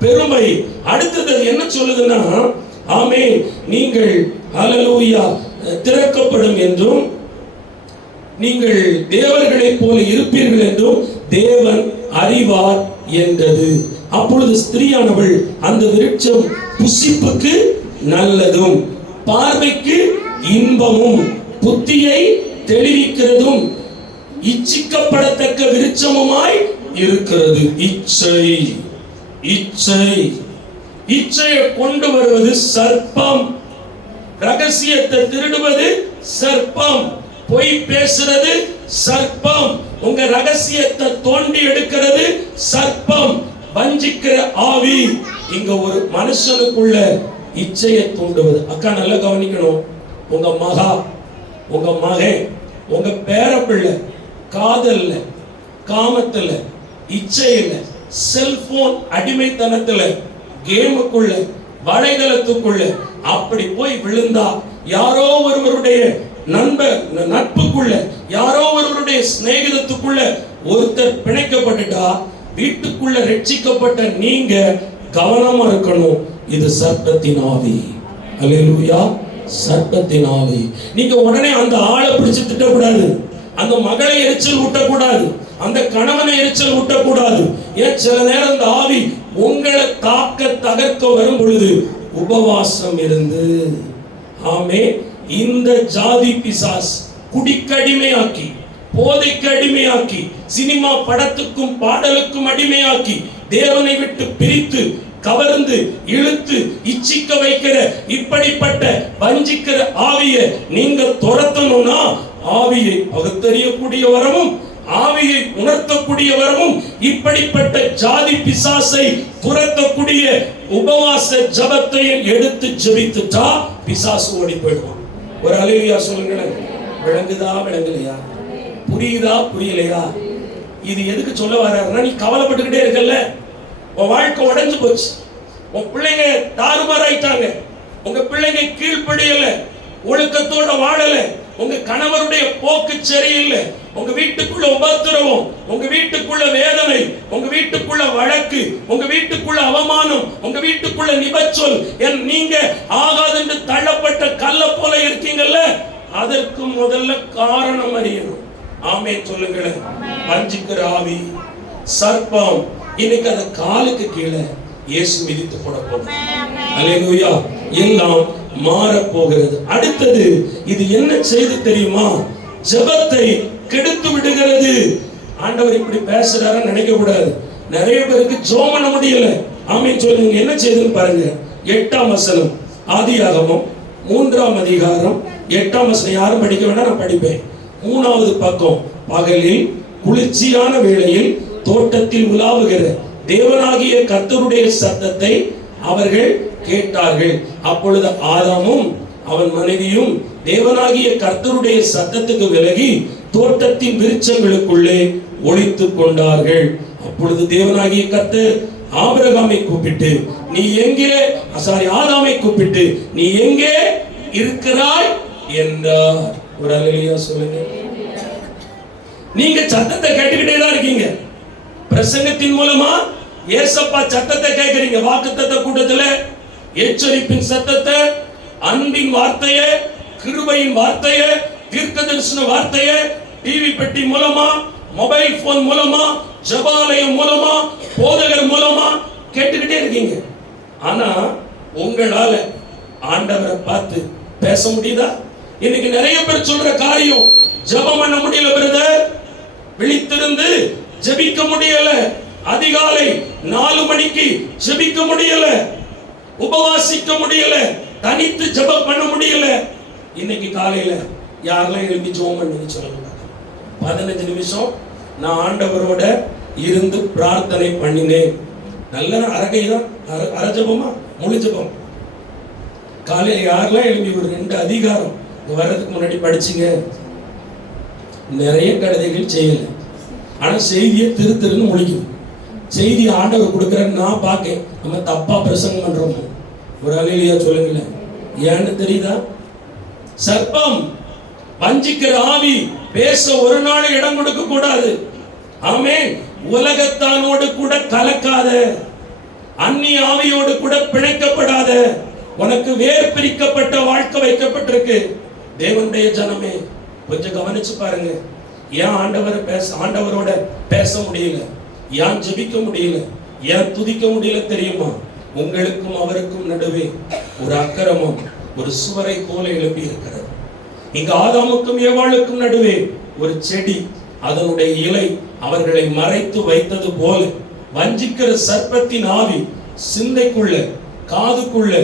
பெருமை. அடுத்தது என்ன சொல்லுதுன்னா, ஆமென், நீங்கள் அல்லேலூயா திறக்கப்படும் என்றும் நீங்கள் தேவர்களைப் போல இருப்பீர்கள் என்றும் தேவன் அறிவார் என்றது. அப்பொழுது ஸ்திரீயானவள் அந்த விருட்சம் புசிப்புக்கு நல்லதும் பார்வைக்கு இன்பமும் புத்தியை தெளிவிக்கிறதும் இச்சிக்கப்படத்தக்க விருட்சமுமாய் இருக்கிறது. இச்சையை கொண்டு வருவது சர்ப்பம். ரகசியத்தை திருடுவது சர்ப்பம். பொய் பேசுறது சர்ப்பம். உங்க ரகசியத்தை தோண்டி எடுக்கிறது சர்ப்பம். வஞ்சிக்கிற ஆவி இங்க ஒரு மனுஷனுக்குள்ள இச்சையை தூண்டுவது. அக்கா நல்லா கவனிக்கணும். உங்க மகா, உங்க மகன், உங்க பேரப்பிள்ளை காதல்ல காமத்துல, இச்சையில, செல்போன் அடிமைத்தனத்துல, கேமுக்குள்ள, வலைதளத்துக்குள்ள அப்படி போய் விழுந்தா, யாரோ ஒருவருடைய நட்புக்குள்ள, யாரோ ஒருவருடைய சிநேகிதத்துக்குள்ள ஒருத்தர் பிணைக்கப்பட்டுட்டா, வீட்டுக்குள்ள ரட்சிக்கப்பட்ட நீங்க கவனமா இருக்கணும். இது சர்ப்பத்தின் ஆவி. அல்லேலூயா. சர்ப்பத்தின் ஆவி. நீங்க உடனே அந்த ஆளை பிடிச்சு திட்டக்கூடாது, அந்த மகளை எரிச்சல் ஊட்டக்கூடாது, அந்த கணவனை எரிச்சல் ஊட்டக்கூடாது. ஏன் சில நேரம் அந்த ஆவி உங்களை தாக்க தகர்க்க வரும் பொழுது உபவாசம் இருந்து, ஆமே, இந்த ஜாதி பிசாஸ் குடிக்கடிமையாக்கி, போதைக்கு அடிமையாக்கி, சினிமா படத்துக்கும் பாடலுக்கும் அடிமையாக்கி, தேவனை விட்டு பிரித்து கவர்ந்து இழுத்து இச்சிக்க வைக்கிற இப்படிப்பட்ட வஞ்சிக்கிற ஆவியை நீங்க துரத்தணும்னா, ஆவியை பகுத்தறியக்கூடிய வரமும், ஆவியை உணர்த்தக்கூடிய வரமும், இப்படிப்பட்ட ஜாதி பிசாசை துரத்தக்கூடிய உபவாச ஜபத்தை எடுத்து ஜெபித்துட்டா பிசாசு ஓடி போயிடுவான். ஒரு அல்லேலூயா சொல்லுங்களேன். விளங்குதா விளங்கலையா? புரியுதா புரியலையா? இது எதுக்கு சொல்ல வர்றாருன்னா, நீ கவலைப்பட்டுக்கிட்டே இருக்கல, உன் வாழ்க்கை உடைஞ்சு போச்சு, உன் பிள்ளைங்க தாறுமாறாயிட்டாங்க, உங்க பிள்ளைங்க கீழ்ப்படியல, ஒழுக்கத்தோட வாழல, உங்க கணவருடைய போக்கு சரியில்லை, உங்க வீட்டுக்குள்ள உபத்திரவம், உங்க வீட்டுக்குள்ள வேதனை, உங்க வீட்டுக்குள்ள வழக்கு, உங்க வீட்டுக்குள்ள அவமானம், உங்க வீட்டுக்குள்ள நிபச்சொல், நீங்க ஆகாதென்று தள்ளப்பட்ட கல்ல போல இருக்கீங்கல்ல, அதற்கு முதல்ல காரணம் அறியணும். ஆமென் சொல்லுங்களேன். வஞ்சிக்கிற ஆவி, சர்ப்பம், இன்னைக்கு அந்த காலுக்கு கீழே இயேசு மிதித்து போட போகிறார். அல்லேலூயா. எல்லாம் மாற போகிறது. அடுத்தது இது என்ன செய்து தெரியுமா? ஜெபத்தை கெடுத்து விடுகிறது. ஆண்டவர் இப்படி பேசுறாரு நினைக்க கூடாது. நிறைய பேருக்கு ஜெபம் பண்ண முடியல. ஆமென் சொல்லுங்க. என்ன செய்துன்னு பாருங்க. 8ஆம் வசனம், ஆதியாகமம் 3ஆம் அதிகாரம் 8ஆம் வசனம். யாரும் படிக்க வேண்டாம், நான் படிப்பேன். 3வது பக்கம். பகலில் குளிர்ச்சியான வேளையில் தோட்டத்தில் உலாவுகிற தேவனாகிய கர்த்தருடைய சத்தத்தை அவர்கள் கேட்டார்கள். அப்பொழுது ஆதாமும் அவன் மனைவியும் தேவனாகிய கர்த்தருடைய சத்தத்துக்கு விலகி தோட்டத்தின் விருட்சங்களுக்குள்ளே ஒளித்துக் கொண்டார்கள். அப்பொழுது தேவனாகிய கர்த்தர் ஆபிரகாமை கூப்பிட்டு, நீ எங்கே, ஆதாமை கூப்பிட்டு, நீ எங்கே இருக்கிறாய் என்றார். ஒரு அல்லேலூயா சொல்லுங்க. நீங்க சத்தத்தை கேட்டுக்கிட்டே தான் இருக்கீங்க. பிரசங்கத்தின் மூலமா ஏசப்பா சத்தத்தை கேட்கிறீங்க. வாக்குத்தத்த கூட்டத்துல எச்சரிப்பின் சத்தத்தை, அன்பின் வார்த்தையை, கிருபையின் வார்த்தையை, தீர்க்கதரிசன வார்த்தையை டிவி பெட்டி மூலமா, மொபைல் போன் மூலமா, ஜெபாலயம் மூலமா, போதகர் மூலமா கேட்டுக்கிட்டே இருக்கீங்க. ஆனா உங்களால ஆண்டவரை பார்த்து பேச முடியுதா? இன்னைக்கு நிறைய பேர் சொல்ற காரியம், ஜெபம் பண்ண முடியல பிரதர், விழித்திருந்து ஜெபிக்க முடியல, அதிகாலை 4 மணிக்கு ஜெபிக்க முடியல, உபவாசிக்க முடியல, தனித்து ஜெபம் பண்ண முடியல. இன்னைக்கு காலையில யாரெல்லாம் எழுப்பி ஜெபம் பண்ணி சொல்லுங்க. 15 நிமிஷம் நான் ஆண்டவரோட இருந்து பிரார்த்தனை பண்ணினேன். நல்ல அரகைதான், அரஜபமா முழு ஜெபம். காலையில யாரெல்லாம் எழுப்பி ஒரு 2 அதிகாரம் வர்றதுக்கு முன்னாடி படிச்சுங்க. நிறைய கழுதைகள் செய்யல, ஆனா செய்தியை திருன்னு முடிக்கும். செய்தி ஆண்டவர் கொடுக்குறேன்னு நான் பார்க்கேன். நம்ம தப்பா பிரசங்கம் பண்றோம். ஒரு அல்லேலூயா சொல்லுங்களேன். ஏன்னு தெரியுதா? சர்ப்பம், வஞ்சிக்கிற ஆவி பேச ஒரு நாள் இடம் கொடுக்க கூடாது. ஆமென். உலகத்தானோடு கூட கலக்காத, அந்நிய ஆவியோடு கூட பிணைக்கப்படாத, உனக்கு வேர் பிரிக்கப்பட்ட வாழ்க்கை வைக்கப்பட்டிருக்கு. தேவனுடைய ஜனமே கொஞ்சம் கவனிச்சு பாருங்க. ஏன் ஆண்டவரோட பேச முடியல, ஏன் ஜெபிக்க முடியல, ஏன் துதிக்க முடியல தெரியுமா? உங்களுக்கும் அவருக்கும் நடுவே ஒரு அக்கிரமம் ஒரு சுவரை போல எழுப்பி இருக்கிறது. இங்க ஆதாமுக்கும் ஏவாளுக்கும் நடுவே ஒரு செடி, அதனுடைய இலை அவர்களை மறைத்து வைத்தது போல வஞ்சிக்கிற சர்ப்பத்தின் ஆவி சிந்தைக்குள்ள, காதுக்குள்ள,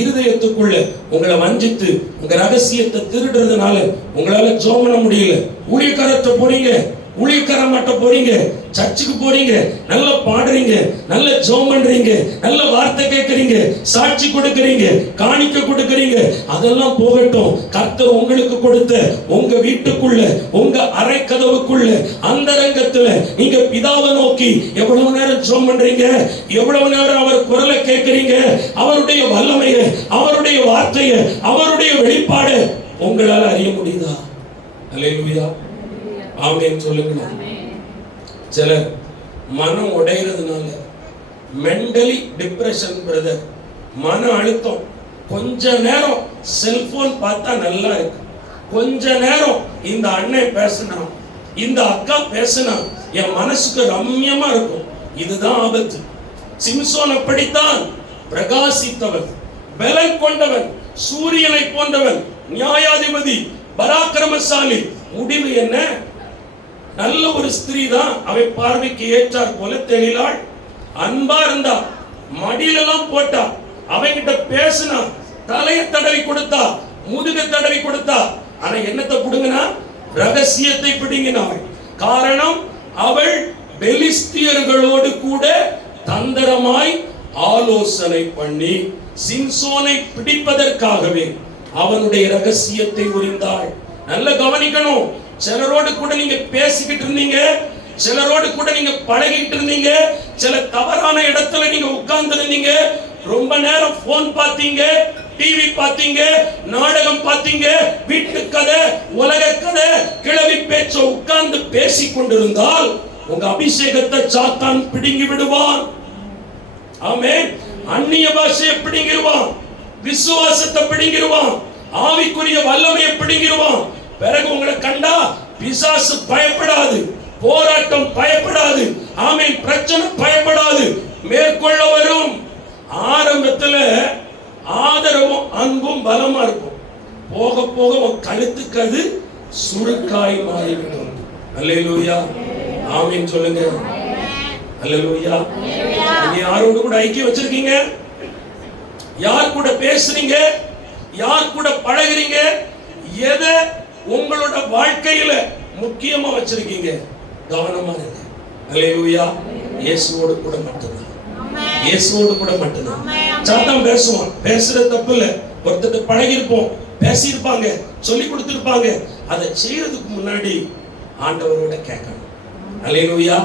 இருதயத்துக்குள்ள உங்களை வஞ்சித்து உங்க ரகசியத்தை திருடுறதுனால உங்களால ஜெபம் பண்ண முடியல. ஊழியக்காரத்தை போறீங்க, ஊழியக்கார மாட்ட போறீங்க, சர்ச்சுக்கு போறீங்க, நல்லா பாடுறீங்க, நல்ல ஜெபம் பண்றீங்க, நல்ல வார்த்தை கேட்கறீங்க, சாட்சி கொடுக்கறீங்க, காணிக்கை கொடுக்கறீங்க, அதெல்லாம் போகட்டும். கர்த்தர் உங்களுக்கு கொடுத்த உங்க வீட்டுக்குள்ள, உங்க அறை கதவுக்குள்ள, அந்தரங்கத்துல நீங்க பிதாவை நோக்கி எவ்வளவு நேரம் ஜெபம் பண்றீங்க, எவ்வளவு நேரம் அவர் குரலை கேட்கறீங்க, அவருடைய வல்லமையை, அவருடைய வார்த்தையை, அவருடைய வெளிப்பாடு உங்களால அறிய முடியுதா? அல்லேலூயா, ஆமென் சொல்லுங்க. சிலர் மனம் உடைகிறதுனால மென்டலி டிப்ரெஷன், பிரதர், மன அழுத்தம். கொஞ்ச நேரம் செல்போன் பார்த்தா நல்லா இருக்கு, கொஞ்ச நேரம் இந்த அண்ணன் பேசினா, இந்த அக்கா பேசினா என் மனசுக்கு ரம்யமா இருக்கும். இதுதான் ஆபத்து. சிம்சோன் அப்படித்தான் பிரகாசித்தவன், பலம் கொண்டவன், சூரியனை போன்றவன், நியாயாதிபதி, பராக்கிரமசாலி. முடிவு என்ன? நல்ல ஒரு ஸ்திரீ தான், அவை பார்வைக்கு ஏற்றார் போல தெளிலாள், அன்பா இருந்தா, மடியிலெல்லாம் போட்டா, அவங்கிட்ட பேசினா, தலையை தடவி கொடுத்தா, முதுக தடவி கொடுத்தா. ஆனா என்னத்தை புடுங்கினா? ரகசியத்தை பிடுங்கினாள். காரணம், அவள் பெலிஸ்தியர்களோடு கூட தந்திரமாய் ஆலோசனை பண்ணி சிம்சோனை பிடிப்பதற்காகவே அவனுடைய ரகசியத்தை உரிந்தாள். நல்ல கவனிக்கணும். சிலரோடு கூட நீங்க பேசிக்கிட்டு இருந்தீங்க, சிலரோடு கூட நீங்க பழகிட்டு இருந்தீங்க, சில தவறான இடத்துல நீங்க உட்கார்ந்து இருந்தீங்க, ரொம்ப நேரம் போன் பார்த்தீங்க, டிவி பார்த்தீங்க, நாடகம் பார்த்தீங்க, வீட்டு கதை, உலக கதை, கிளவி பேச்ச உட்கார்ந்து பேசிக் கொண்டிருந்தால் உங்க அபிஷேகத்தை சாத்தான் பிடுங்கி விடுவான். ஆமென். அந்நிய பாஷையை பிடுங்கிடுவான், விசுவாசத்தை பிடுங்கிடுவான், ஆவிக்குரிய வல்லமையை பிடுங்கிடுவான். பிறகு உங்களை கண்டா பிசாசு பயப்படாது, போராட்டம் பயப்படாது, ஆமென், பிரச்சனை பயப்படாது, மேற்கொள்ள வரும். ஆரம்பத்துல ஆதரவும் அன்பும் பலமா இருக்கும், போக போக உன் கழுத்துக்கு அது சுருக்காய் மாறிவிடும். அல்லேலூயா, ஆமென் சொல்லுங்க. அல்லேலூயா. நீங்க யாரோடு கூட ஐக்கியம் வச்சிருக்கீங்க? யார் கூட பேசுறீங்க? யார் கூட பழகுறீங்க? எதை உங்களோட வாழ்க்கையில முக்கியமா வச்சிருக்கீங்க? கவனமா இருங்க. அல்லேலூயா. இயேசுவோடு கூட மட்டும்தான், இயேசுவோடு கூட மட்டும்தான். சாத்தான் பேசுவான், பேசுறது தப்பு இல்ல. ஒருத்தர் பழகி இருப்போம், பேசியிருப்பாங்க, சொல்லி கொடுத்திருப்பாங்க, அதை செய்யறதுக்கு முன்னாடி ஆண்டவரோட கேட்கணும். அல்லேலூயா.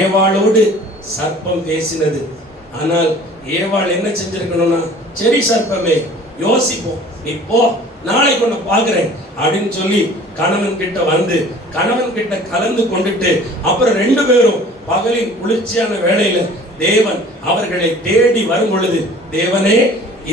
ஏவாளோடு சர்ப்பம் பேசினது, ஆனால் ஏவாள் என்ன செஞ்சிருக்கணும்னா, சரி சர்ப்பமே, யோசிப்போம், நீ போ, நாளைக்கு உன்னை பார்க்கிறேன் அப்படின்னு சொல்லி கணவன் கிட்ட வந்து கணவன் கிட்ட கலந்து கொண்டுட்டு அப்புறம் ரெண்டு பேரும் பகலின் குளிர்ச்சியான வேளையில தேவன் அவர்களை தேடி வரும் பொழுது, தேவனே,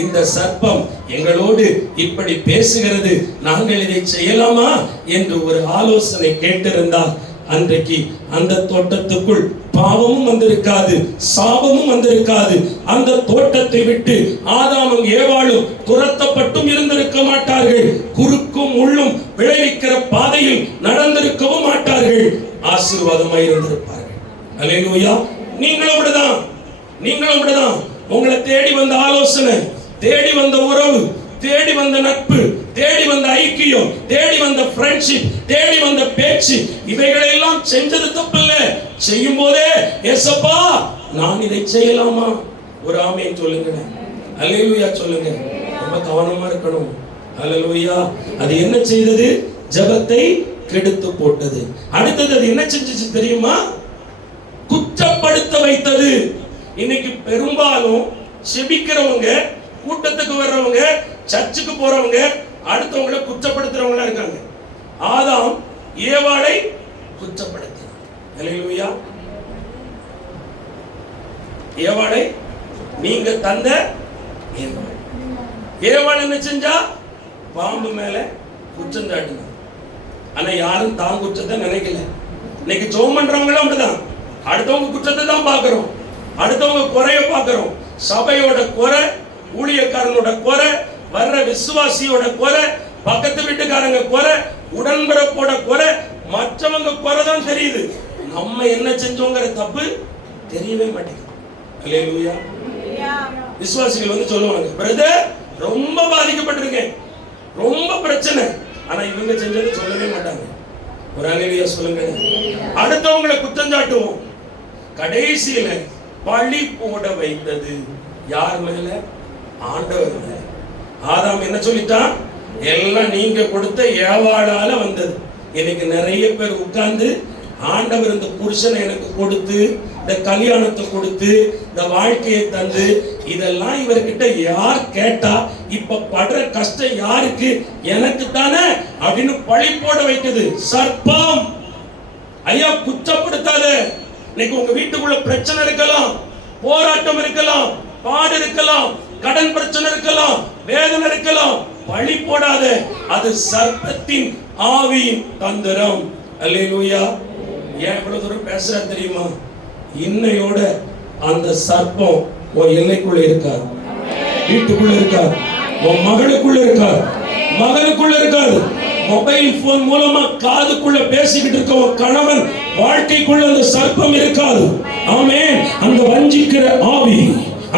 இந்த சர்ப்பம் எங்களோடு இப்படி பேசுகிறது, நாங்கள் இதை செய்யலாமா என்று ஒரு ஆலோசனை கேட்டிருந்தால் அன்றைக்கு அந்த தோட்டத்துக்குள் பாவமும் வந்திருக்காது, சாபமும் வந்திருக்காது. அந்த தோட்டத்தை விட்டு ஆதாமும் ஏவாளும் துரத்தப்பட்டும் இருந்திருக்க மாட்டார்கள். குறுக்கும் முள்ளும் விளைவிக்கிற பாதையில் நடந்திருக்கவும் மாட்டார்கள். ஆசீர்வாதமாய் இருந்திருப்பார்கள். அல்லேலூயா. நீங்களும் அப்படிதான், நீங்களும் அப்படிதான். உங்களை தேடி வந்த ஆலோசனை, தேடி வந்த உறவு, தேடி வந்த நட்பு, தேடி வந்த ஐக்கியம், தேடி வந்த ஃப்ரெண்ட்ஷிப், தேடி வந்த பேச்சு, இவைகளெல்லாம் செஞ்சது தப்பில்ல. செய்யும் போதே ஏசப்பா, நான் இதை செய்யலாமா? ஒரு ஆமென் சொல்லுங்க. அல்லேலூயா சொல்லுங்க. ரொம்ப கவனமா இருக்கணும். அல்லேலூயா. அது என்ன செய்தது? ஜெபத்தை கெடுத்து போட்டது. அடுத்தது அது என்ன செஞ்சுச்சு தெரியுமா? குற்றப்படுத்த வைத்தது. இன்னைக்கு பெரும்பாலும் செபிக்கிறவங்க, கூட்டத்துக்கு வர்றவங்க, சர்ச்சுக்கு போறவங்க, அடுத்தவங்களை குற்றப்படுத்துறவங்களா இருக்காங்க. ஆதாம் ஏவாளை குற்றப்படுத்தினான். அல்லேலூயா. ஏவாளை நீங்க தந்த ஏவாள். ஏவாள் என்ன செஞ்சா? பாம்பு மேல குற்றம் சாட்டினான். ஆனா யாரும் தான் குற்றத்தை நினைக்கல. இன்னைக்கு ஜெபம் பண்றவங்களும் அப்படிதான். அடுத்தவங்க குற்றத்தை தான் பார்க்கிறோம், அடுத்தவங்க குறைய பார்க்கிறோம். சபையோட குறை, ஊழியக்காரனோட குறை, வர்ற விசுவாசியோட குறை, பக்கத்து வீட்டுக்காரங்க குறை, உடன்பிறப்போட குறை, மற்றவங்க குறை தான் தெரியுது. நம்ம என்ன செஞ்சோங்கிற தப்பு தெரியவே மாட்டேங்குது. அல்லேலூயா. விசுவாசிகள் வந்து சொல்லுவாங்க, பிரதர் ரொம்ப பாதிக்கப்பட்டிருக்கேன், ரொம்ப பிரச்சனை, ஆனா இவங்க செஞ்சது சொல்லவே மாட்டாங்க. ஒரு அல்லேலூயா சொல்லுங்க. அடுத்தவங்களை குற்றம் சாட்டுவோம், கடைசியில பழி போட வைத்தது யார் மேல? ஆண்டவர் மேல. ஆதாம் என்ன சொல்லிட்டான்? எல்லாம் நீங்க கொடுத்த ஏவாளால வந்தது. எனக்கு நிறைய பேர் உட்கார்ந்து ஆண்டவர் இந்த புருஷனை எனக்கு கொடுத்து, இந்த கல்யாணத்தை கொடுத்து, இந்த வாழ்க்கையை தந்து, இதெல்லாம் இவர்கிட்ட யார் கேட்டா இப்ப படுற கஷ்டம் யாருக்கு? எனக்கு தானே அப்படின்னு பழி போட வைக்குது சர்ப்பம். ஐயா, குற்றப்படுத்தாத. இன்னைக்கு உங்க வீட்டுக்குள்ள பிரச்சனை இருக்கலாம், போராட்டம் இருக்கலாம், பாடு இருக்கலாம், கடன் பிரச்சனை இருக்கலாம், வேதனை இருக்கலாம். பழி போடாத. அது சர்ப்பத்தின் ஆவியின் தந்திரம். அல்லேலூயா. ஏன் இவ்வளவு தூரம் பேசுற தெரியுமா? இன்னையோட அந்த சர்ப்பம் உன் எல்லைக்குள்ள இருக்காது, வீட்டுக்குள்ள இருக்காது, உன் மகளுக்குள்ள இருக்காது, மகனுக்குள்ள இருக்காது. மொபைல் போன் மூலமா காதுக்குள்ள பேசிக்கிட்டு இருக்க உன் கணவன் வாழ்க்கைக்குள்ள அந்த சர்ப்பம் இருக்காது. ஆமென். அந்த வஞ்சிக்கிற ஆவி,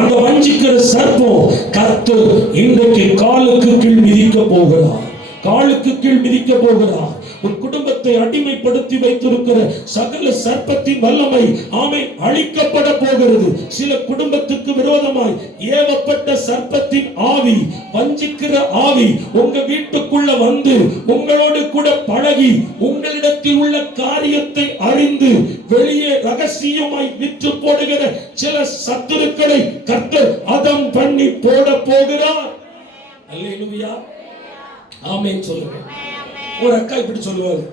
அந்த வஞ்சிக்கிற சர்ப்பம் கர்த்தர் இன்றைக்கு காலுக்கு கீழ் மிதிக்க போகிறார், காலுக்கு கீழ் மிதிக்க போகிறார். உன் குடும்பத்தை அடிமைப்படுத்தி வைத்திருக்கிற சகல சர்ப்பத்தின் வல்லமை ஆமென் அழிக்கப்பட போகிறது. சில குடும்பத்துக்கு விரோதமாய் ஏவப்பட்ட சர்ப்பத்தின் ஆவி, வஞ்சிக்கிற ஆவி உங்க வீட்டுக்குள்ள வந்து உங்களோடு கூட பழகி உங்களிடத்தில் உள்ள காரியத்தை அறிந்து வெளியே ரகசியமாய் விற்று போடுகிற சில சத்துருக்களை கர்த்தர் அதம் பண்ணி போட போகிறார். அல்லேலூயா. ஆமென் சொல்லுங்க. ஒரு அக்கா இப்படி சொல்லுவாங்க,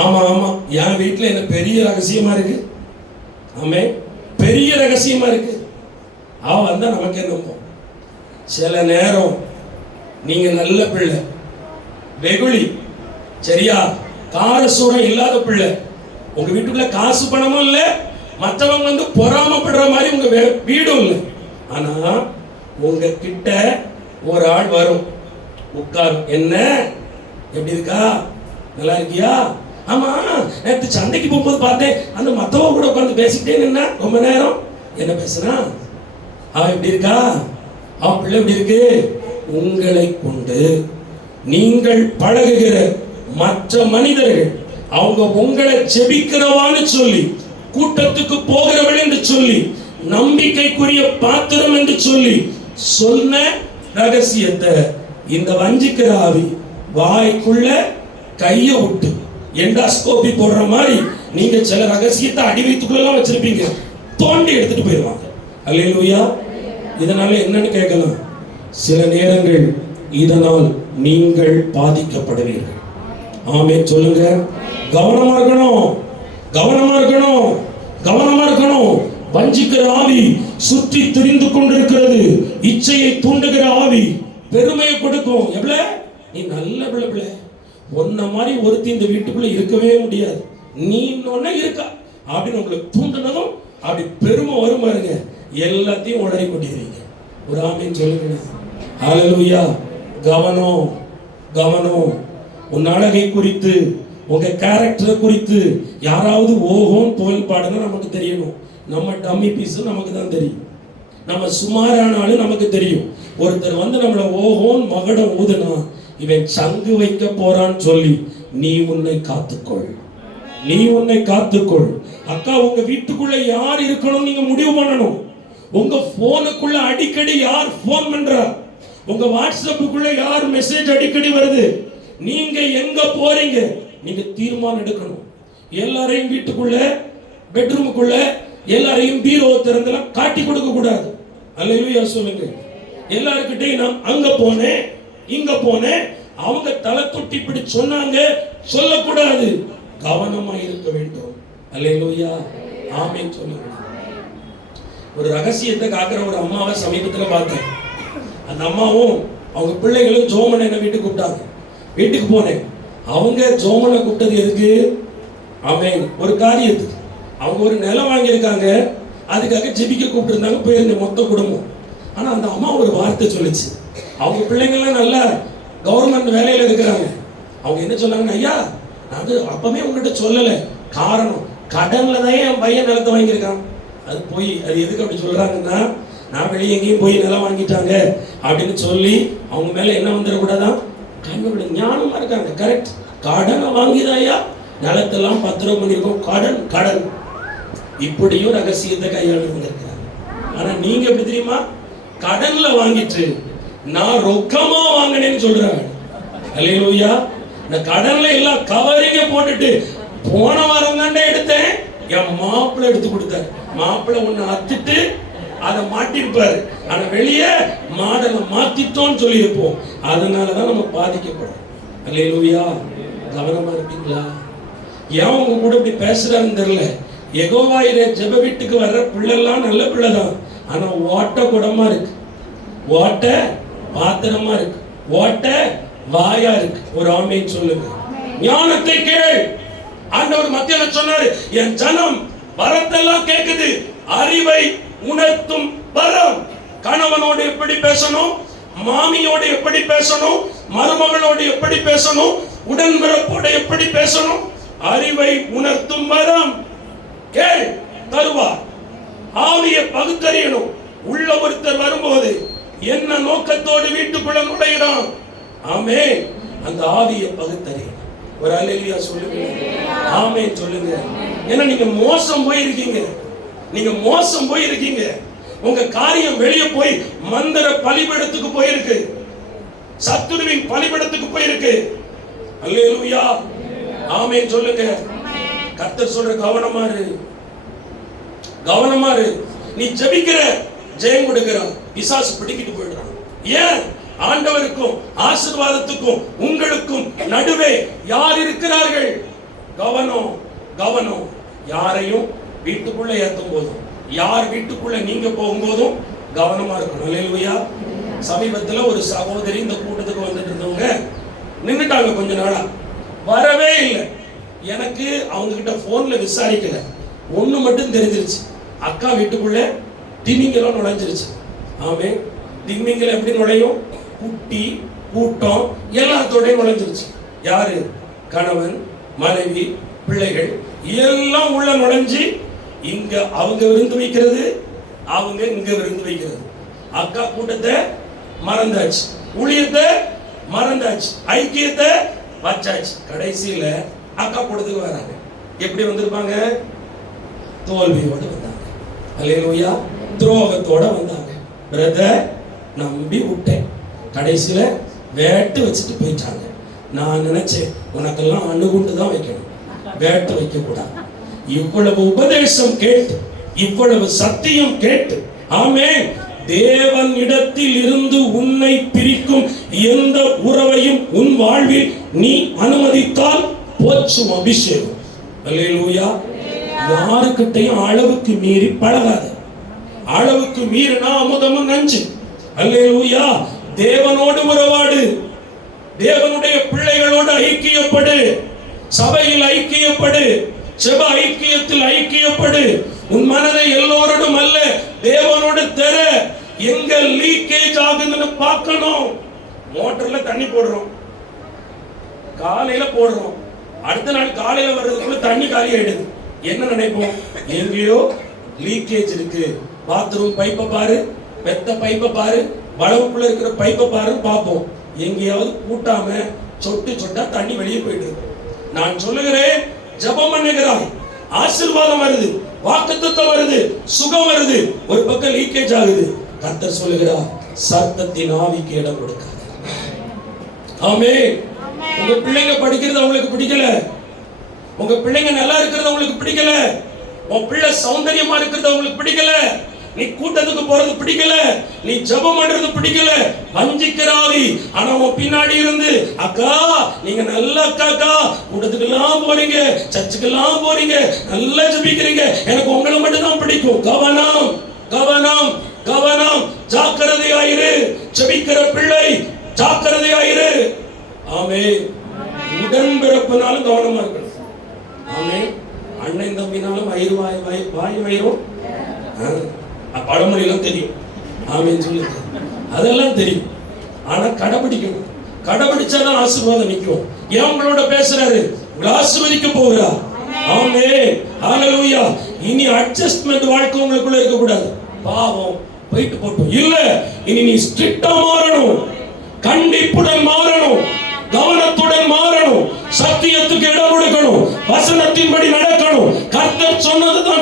ஆமா ஆமா என் வீட்டுல என்ன பெரிய ரகசியமா இருக்கு, ஆமே பெரிய ரகசியமா இருக்கு. அவ வந்தா நமக்கு என்ன? சில நேரம் நீங்க நல்ல பிள்ளை, வெகுளி, சரியா, காரசூரம் இல்லாத பிள்ளை, உங்க வீட்டுக்குள்ள காசு பணமும் இல்ல, மற்றவங்க வந்து பொறாமப்படுற மாதிரி உங்க வீடும் இல்லை. ஆனா உங்க கிட்ட ஒரு ஆள் வரும், உட்கார், என்ன எப்படி இருக்கா, நல்லா இருக்கியா? ஆமா நேற்று சந்தைக்கு போகும்போது பார்த்தேன், அந்த மத்தவங்க கூட உட்கார்ந்து பேசிக்கிட்டே நின்னா ரொம்ப நேரம். என்ன பேசுனா? அவ எப்படி இருக்கா, அவன் பிள்ளை எப்படி இருக்கு? உங்களை கொண்டு நீங்கள் பழகுகிற மற்ற மனிதர்கள் அவங்க உங்களை ஜெபிக்கிறவான்னு சொல்லி, கூட்டத்துக்கு போகிறவள் என்று சொல்லி, நம்பிக்கைக்குரிய பாத்திரம் என்று சொல்லி சொன்ன ரகசியத்தை இந்த வஞ்சிக்கிற ஆவி வாய்க்குள்ள கைய விட்டு எண்டாஸ்கோபி போடுற மாதிரி நீங்க சில ரகசியத்தை அடி வைத்துக்குள்ள வச்சிருப்பீங்க, தோண்டி எடுத்துட்டு போயிடுவாங்க. அல்லேலூயா. இதனால என்னன்னு கேட்கலாம், சில நேரங்கள் இதனால் நீங்கள் பாதிக்கப்படுவீர்கள். ஆமென் சொல்லுங்க. கவனமா இருக்கணும், கவனமா இருக்கணும், கவனமா இருக்கணும். வஞ்சிக்கிற ஆவி சுற்றி திரிந்து கொண்டிருக்கிறது. இச்சையை தூண்டுகிற ஆவி பெருமையை கொடுக்கும். எவ்வளவு நீ நல்ல பிள்ளை, ஒன்ன மாதிரி ஒருத்தி இந்த வீட்டுக்குள்ள இருக்கவே முடியாது, நீ இன்னொன்னு இருக்கா அப்படின்னு உங்களுக்கு தூண்டினதும் அப்படி பெருமை வரும் பாருங்க, எல்லாத்தையும் உடனே கொட்டிடுவீங்க. ஒரு ஆமீன் சொல்லுங்க. ஹல்லேலூயா. கவனம், கவனம். உன் அழகை குறித்து, உங்க கேரக்டரை குறித்து யாராவது ஓஹோன்னு புகழ் பாடுனா நமக்கு தெரியணும். நம்ம டம்மி பீஸ் நமக்கு தான் தெரியும், நம்ம சுமாரானாலும் நமக்கு தெரியும். ஒருத்தர் வந்து நம்மள ஓஹோன்னு மகடம் ஊதுனா இவன் சங்கு வைக்க போறான்னு சொல்லி நீ உன்னை காத்துக்கொள், நீ உன்னை காத்துக்கொள். அக்கா, உங்க வீட்டுக்குள்ள யார் இருக்கணும் நீங்க முடிவு பண்ணணும். உங்க போனுக்குள்ள அடிக்கடி யார் போன் பண்றா, உங்க வாட்ஸ்அப்புக்குள்ள யார் மெசேஜ் அடிக்கடி வருது, நீங்க எங்க போறீங்க நீங்க தீர்மானம் எடுக்கணும். எல்லாரையும் வீட்டுக்குள்ள பெட்ரூமுக்குள்ள எல்லாரையும் பீரோ திறந்தெல்லாம் காட்டி கொடுக்க கூடாது. அல்லேலூயா சொல்லுங்க. எல்லாருக்கிட்டையும் நான் அங்க போனேன் இங்க போனேன் அவங்க தலை தொட்டி இப்படி சொன்னாங்க சொல்லக்கூடாது, கவனமா இருக்க வேண்டும். அல்லேலூயா. ஆமென் சொல்லுங்க. ஒரு ரகசியத்தை காக்கிற ஒரு அம்மாவை சமீபத்தில் பார்த்தேன். அந்த அம்மாவும் அவங்க பிள்ளைகளும் ஜோமனை என்ன வீட்டுக்கு கூப்பிட்டாங்க. வீட்டுக்கு போனேன். அவங்க ஜோமனை கூப்பிட்டது எதுக்கு? ஆமென், ஒரு காரியத்துக்கு. அவங்க ஒரு நிலம் வாங்கியிருக்காங்க, அதுக்காக ஜெபிக்க கூப்பிட்டுருந்தாங்க. போயிருந்த மொத்த குடும்பம். ஆனா அந்த அம்மா ஒரு வார்த்தை சொல்லிச்சு. அவங்க பிள்ளைங்கள்லாம் நல்லா கவர்மெண்ட் வேலையில இருக்கிறாங்க. அவங்க என்ன சொன்னாங்கன்னா, ஐயா நான் அப்பவே உங்ககிட்ட சொல்லலை, காரணம் கடன்ல தான் என் பையன் நிலத்தை வாங்கியிருக்கான். அது போய் அது எதுக்கு அப்படி சொல்றாங்கன்னா, நான் வெளியே எங்கேயும் போய் நிலம் வாங்கிட்டாங்க அப்படின்னு சொல்லி அவங்க மேல என்ன வந்துடக்கூடாதான், கண்ணுக்குள்ள ஞானமா இருக்காங்க. கரெக்ட். கடனை வாங்கிதாயா நிலத்தெல்லாம் பத்திரம் பண்ணிருக்கோம். கடன் கடன். இப்படியும் ரகசியத்தை கையாளுங்க இருக்கிறாங்க. ஆனா நீங்க எப்படி தெரியுமா? கடன்ல வாங்கிட்டு நான் ரொக்கமா வாங்கினேன்னு சொல்றாங்க. அல்லேலூயா. இந்த கடன்ல எல்லாம் கவரிங்க போட்டுட்டு போன வாரம் தாண்டே எடுத்தேன், என் மாப்பிள்ளை எடுத்து கொடுத்தாரு. மாப்பிள்ளை ஒண்ணு அத்துட்டு அதை மாட்டிருப்பாரு, ஆனா வெளியே மாடலை மாத்திட்டோம்னு சொல்லி இருப்போம். அதனாலதான் நம்ம பாதிக்கப்படும். அல்லேலூயா. கவனமா இருப்பீங்களா? ஏன் உங்க கூட இப்படி பேசுறாருன்னு தெரியல. யெகோவாயிரே ஜெப வீட்டுக்கு வர்ற பிள்ளைலாம் நல்ல பிள்ளைதான், ஆனா ஓட்ட குடமா இருக்கு, ஓட்ட பாத்திரமா இருக்கு, ஓட்ட வாயா இருக்கு. ஒரு ஆமென் சொல்லுங்க. ஞானத்தை கேள். ஆண்டவர் மத்தியில சொன்னாரு, என் ஜனம் வரத்தெல்லாம் கேக்குது, அறிவை உணர்த்தும் வரம். கணவனோடு எப்படி பேசணும், மாமியோடு எப்படி பேசணும், மருமகளோடு எப்படி பேசணும், உடன்பிறப்போடு எப்படி பேசணும், அறிவை உணர்த்தும் வரம் கேள், தருவார். ஆவியை பகுத்தறியணும். உள்ள ஒருத்தர் வரும்போது என்ன நோக்கத்தோடு வீட்டுக்குள்ள நுழைகிறான், ஆமென், அந்த ஆவியை பகுத்தறியணும். ஒரு அல்லேலூயா சொல்லுங்க, ஆமென் சொல்லுங்க. ஏன்னா நீங்க மோசம் போயிருக்கீங்க, நீங்க மோசம் போயிருக்கீங்க. உங்க காரியம் வெளியே போய் மந்திர பலிபீடத்துக்கு போயிருக்கு, சத்துருவின் பலிபீடத்துக்கு போயிருக்கு. அல்லேலூயா, ஆமென் சொல்லுங்க. கர்த்தர் சொல்ற கவனமா இரு, கவனமா இரு. நீ ஜெபிக்கிற, ஜெயம் கொடுக்கிறான், பிசாசு பிடிக்கிட்டு போயிடுறான். ஏன்? ஆண்டவருக்கும் ஆசீர்வாதத்துக்கும் உங்களுக்கும் நடுவே யார் இருக்கிறார்கள்? கவனம், கவனம். யாரையும் வீட்டுக்குள்ள ஏத்தும் போதும், யார் வீட்டுக்குள்ள நீங்க போகும்போதும் கவனமா இருக்கணும். அல்லேலூயா. சமீபத்துல ஒரு சகோதரி இந்த கூட்டத்துக்கு வந்துட்டு இருந்தவங்க நின்னுட்டாங்க, கொஞ்ச நாளா வரவே இல்லை. எனக்கு அவங்க கிட்ட போன்ல விசாரிக்கல, ஒண்ணு மட்டும் தெரிஞ்சிருச்சு, அக்கா வீட்டுக்குள்ள திமிங்கலம் நுழைஞ்சிருச்சு. ஆமே, திமிங்கலம் எப்படி நுழையும்? குட்டி கூட்டம் எல்லாத்தோடையும் நுழைஞ்சிருச்சு. யாரு? கணவன், மனைவி, பிள்ளைகள் எல்லாம் உள்ள நுழைஞ்சு இங்க அவங்க விருந்து வைக்கிறது, அவங்க இங்க விருந்து வைக்கிறது. அக்கா கூட்டத்தை மறந்தாச்சு, ஊழியத்தை மறந்தாச்சு, ஐக்கியத்தை வச்சாச்சு. கடைசியில அக்கா கூட்டத்துக்கு வராங்க. எப்படி வந்திருப்பாங்க? தோல்வியோட வந்தாங்க. அல்லேலூயா. துரோகத்தோட வந்தாங்க. பிரதர் நம்பி விட்டேன், கடைசியில வேட்டு வச்சுட்டு போயிட்டாங்க. நான் நினைச்சேன் உனக்கெல்லாம் அணுகுண்டு தான் வைக்கணும், வேட்டு வைக்க கூடாது. இவ்வளவு உபதேசம் கேட்டு, இவ்வளவு சத்தியம் கேட்டு, ஆமென், தேவன் இடத்தில் இருந்து உன்னை பிரிக்கும் எந்த உறவையும் உன் வாழ்வில் நீ அனுமதித்தால் போச்சு அபிஷேகம். அல்லேலூயா. யாருக்கிட்டையும் அளவுக்கு மீறி பழகாத. அளவுக்கு மீறினா அமுதமும் நஞ்சு. அல்லேலூயா. தேவனோடு உறவாடு, தேவனுடைய பிள்ளைகளோடு ஐக்கியப்படு, சபையில் ஐக்கியப்படு, செப ஐக்கியத்தில் ஐக்கியப்படு. உன் மனதை எல்லோரோடும் அல்ல, தேவனோடு தர. எங்க லீக்கேஜ் ஆகுதுன்னு பார்க்கணும். மோட்டர்ல தண்ணி போடுறோம், காலையில போடுறோம், அடுத்த நாள் காலையில வர்றதுக்குள்ள தண்ணி காலி ஆயிடுது. என்ன நினைப்போம்? எங்கேயோ லீக்கேஜ் இருக்கு. பாத்ரூம் பைப்பை பாரு, பெத்த பைப்பை பாரு, வளவுக்குள்ள இருக்கிற பைப்பை பாருன்னு பார்ப்போம். எங்கேயாவது கூட்டாம சொட்டு சொட்டா தண்ணி வெளியே போயிட்டு. நான் சொல்லுகிறேன், ஜெபம் பண்ணுகிறாய், ஆசீர்வாதம் வருது, வாக்குத்தத்தம் வருது, சுகம் வருது, ஒரு பக்கம் லீக்கேஜ் ஆகுது. கர்த்தர் சொல்லுகிறார், சத்தத்தின் ஆவிக்கு இடம் கொடுக்காத. ஆமென். உங்க பிள்ளைங்க படிக்கிறது அவங்களுக்கு பிடிக்கல, உங்க பிள்ளைங்க நல்லா இருக்கிறது உங்களுக்கு பிடிக்கல, உன் பிள்ளை சௌந்தரியமா இருக்கிறது உங்களுக்கு பிடிக்கல, நீ கூட்டத்துக்கு போறது பிடிக்கல, நீ ஜெபம் பண்றது பிடிக்கல, வஞ்சிக்கிறாவி. ஆனா உன் பின்னாடி இருந்து, அக்கா நீங்க நல்ல அக்கா, கூட்டத்துக்கு எல்லாம் போறீங்க, சர்ச்சுக்கு எல்லாம் போறீங்க, நல்லா ஜெபிக்கிறீங்க, எனக்கு உங்களை மட்டும் தான் பிடிக்கும். கவனம், கவனம், கவனம். ஜாக்கிரதையாயிரு. ஜெபிக்கிற பிள்ளை ஜாக்கிரதையாயிரு. ஆமென். உடன்பிறப்பினாலும் கவனமா இருக்கணும். ஆமென். அண்ணன் தம்பினாலும் வயிறு வாய் வயிறும் பழமொழியெல்லாம் தெரியும். ஆமென் சொல்லுங்க. அதெல்லாம் தெரியும். ஆனா கடைபிடிக்கணும். கடைபிடிச்சாதான் ஆசீர்வாதம் நிற்கும். ஏன் உங்களோட பேசுறாரு? உங்களை ஆசீர்வதிக்க போகிறார். ஆமென். ஹல்லேலூயா. இனி அட்ஜஸ்ட்மென்ட் வாழ்க்கை உங்களுக்குள்ள இருக்க கூடாது. பாவம் போயிட்டு போட்டும் இல்ல, இனி நீ ஸ்ட்ரிக்ட்டா மாறணும், கண்டிப்புடன் மாறணும், கவனத்துடன் மாறணும்,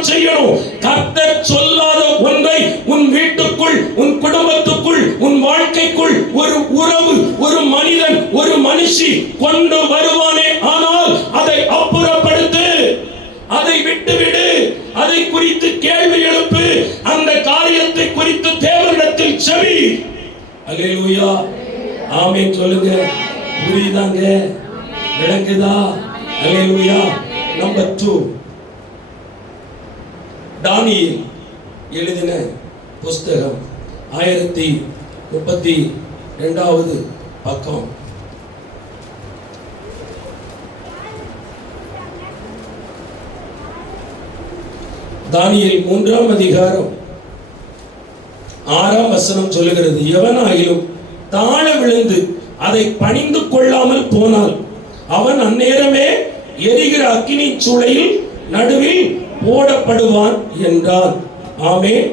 செய்யணும். கர்த்தர் சொல்லாத ஒன்றை உன் வீட்டுக்குள், உன் குடும்பத்துக்குள், உன் வாழ்க்கைக்குள் ஒரு உறவு, ஒரு மனிதன், ஒரு மனுஷி கொண்டு வருவானே, ஆனால் அதை அப்புறப்படுத்து, அதை விட்டுவிடு, அதை குறித்து கேள்வி எழுப்பு, அந்த காரியத்தை குறித்து தேவனிடத்தில் செவி. அல்லேலூயா, ஆமென் சொல்லுங்க. புரியுதாங்க? விளங்குதா? அல்லேலூயா. நம்பர் 2, தானியேல் எழுதின புஸ்தகம் 1032வது பக்கம். தானியேல் 3ஆம் அதிகாரம் 6ஆம் வசனம் சொல்லுகிறது, எவனாயிலும் தாழ விழுந்து அதை பணிந்து கொள்ளாமல் போனால் அவன் அந்நேரமே எரிகிற அக்கினி சூளையில் நடுவில் போடப்படுவான் என்றார். ஆமென்.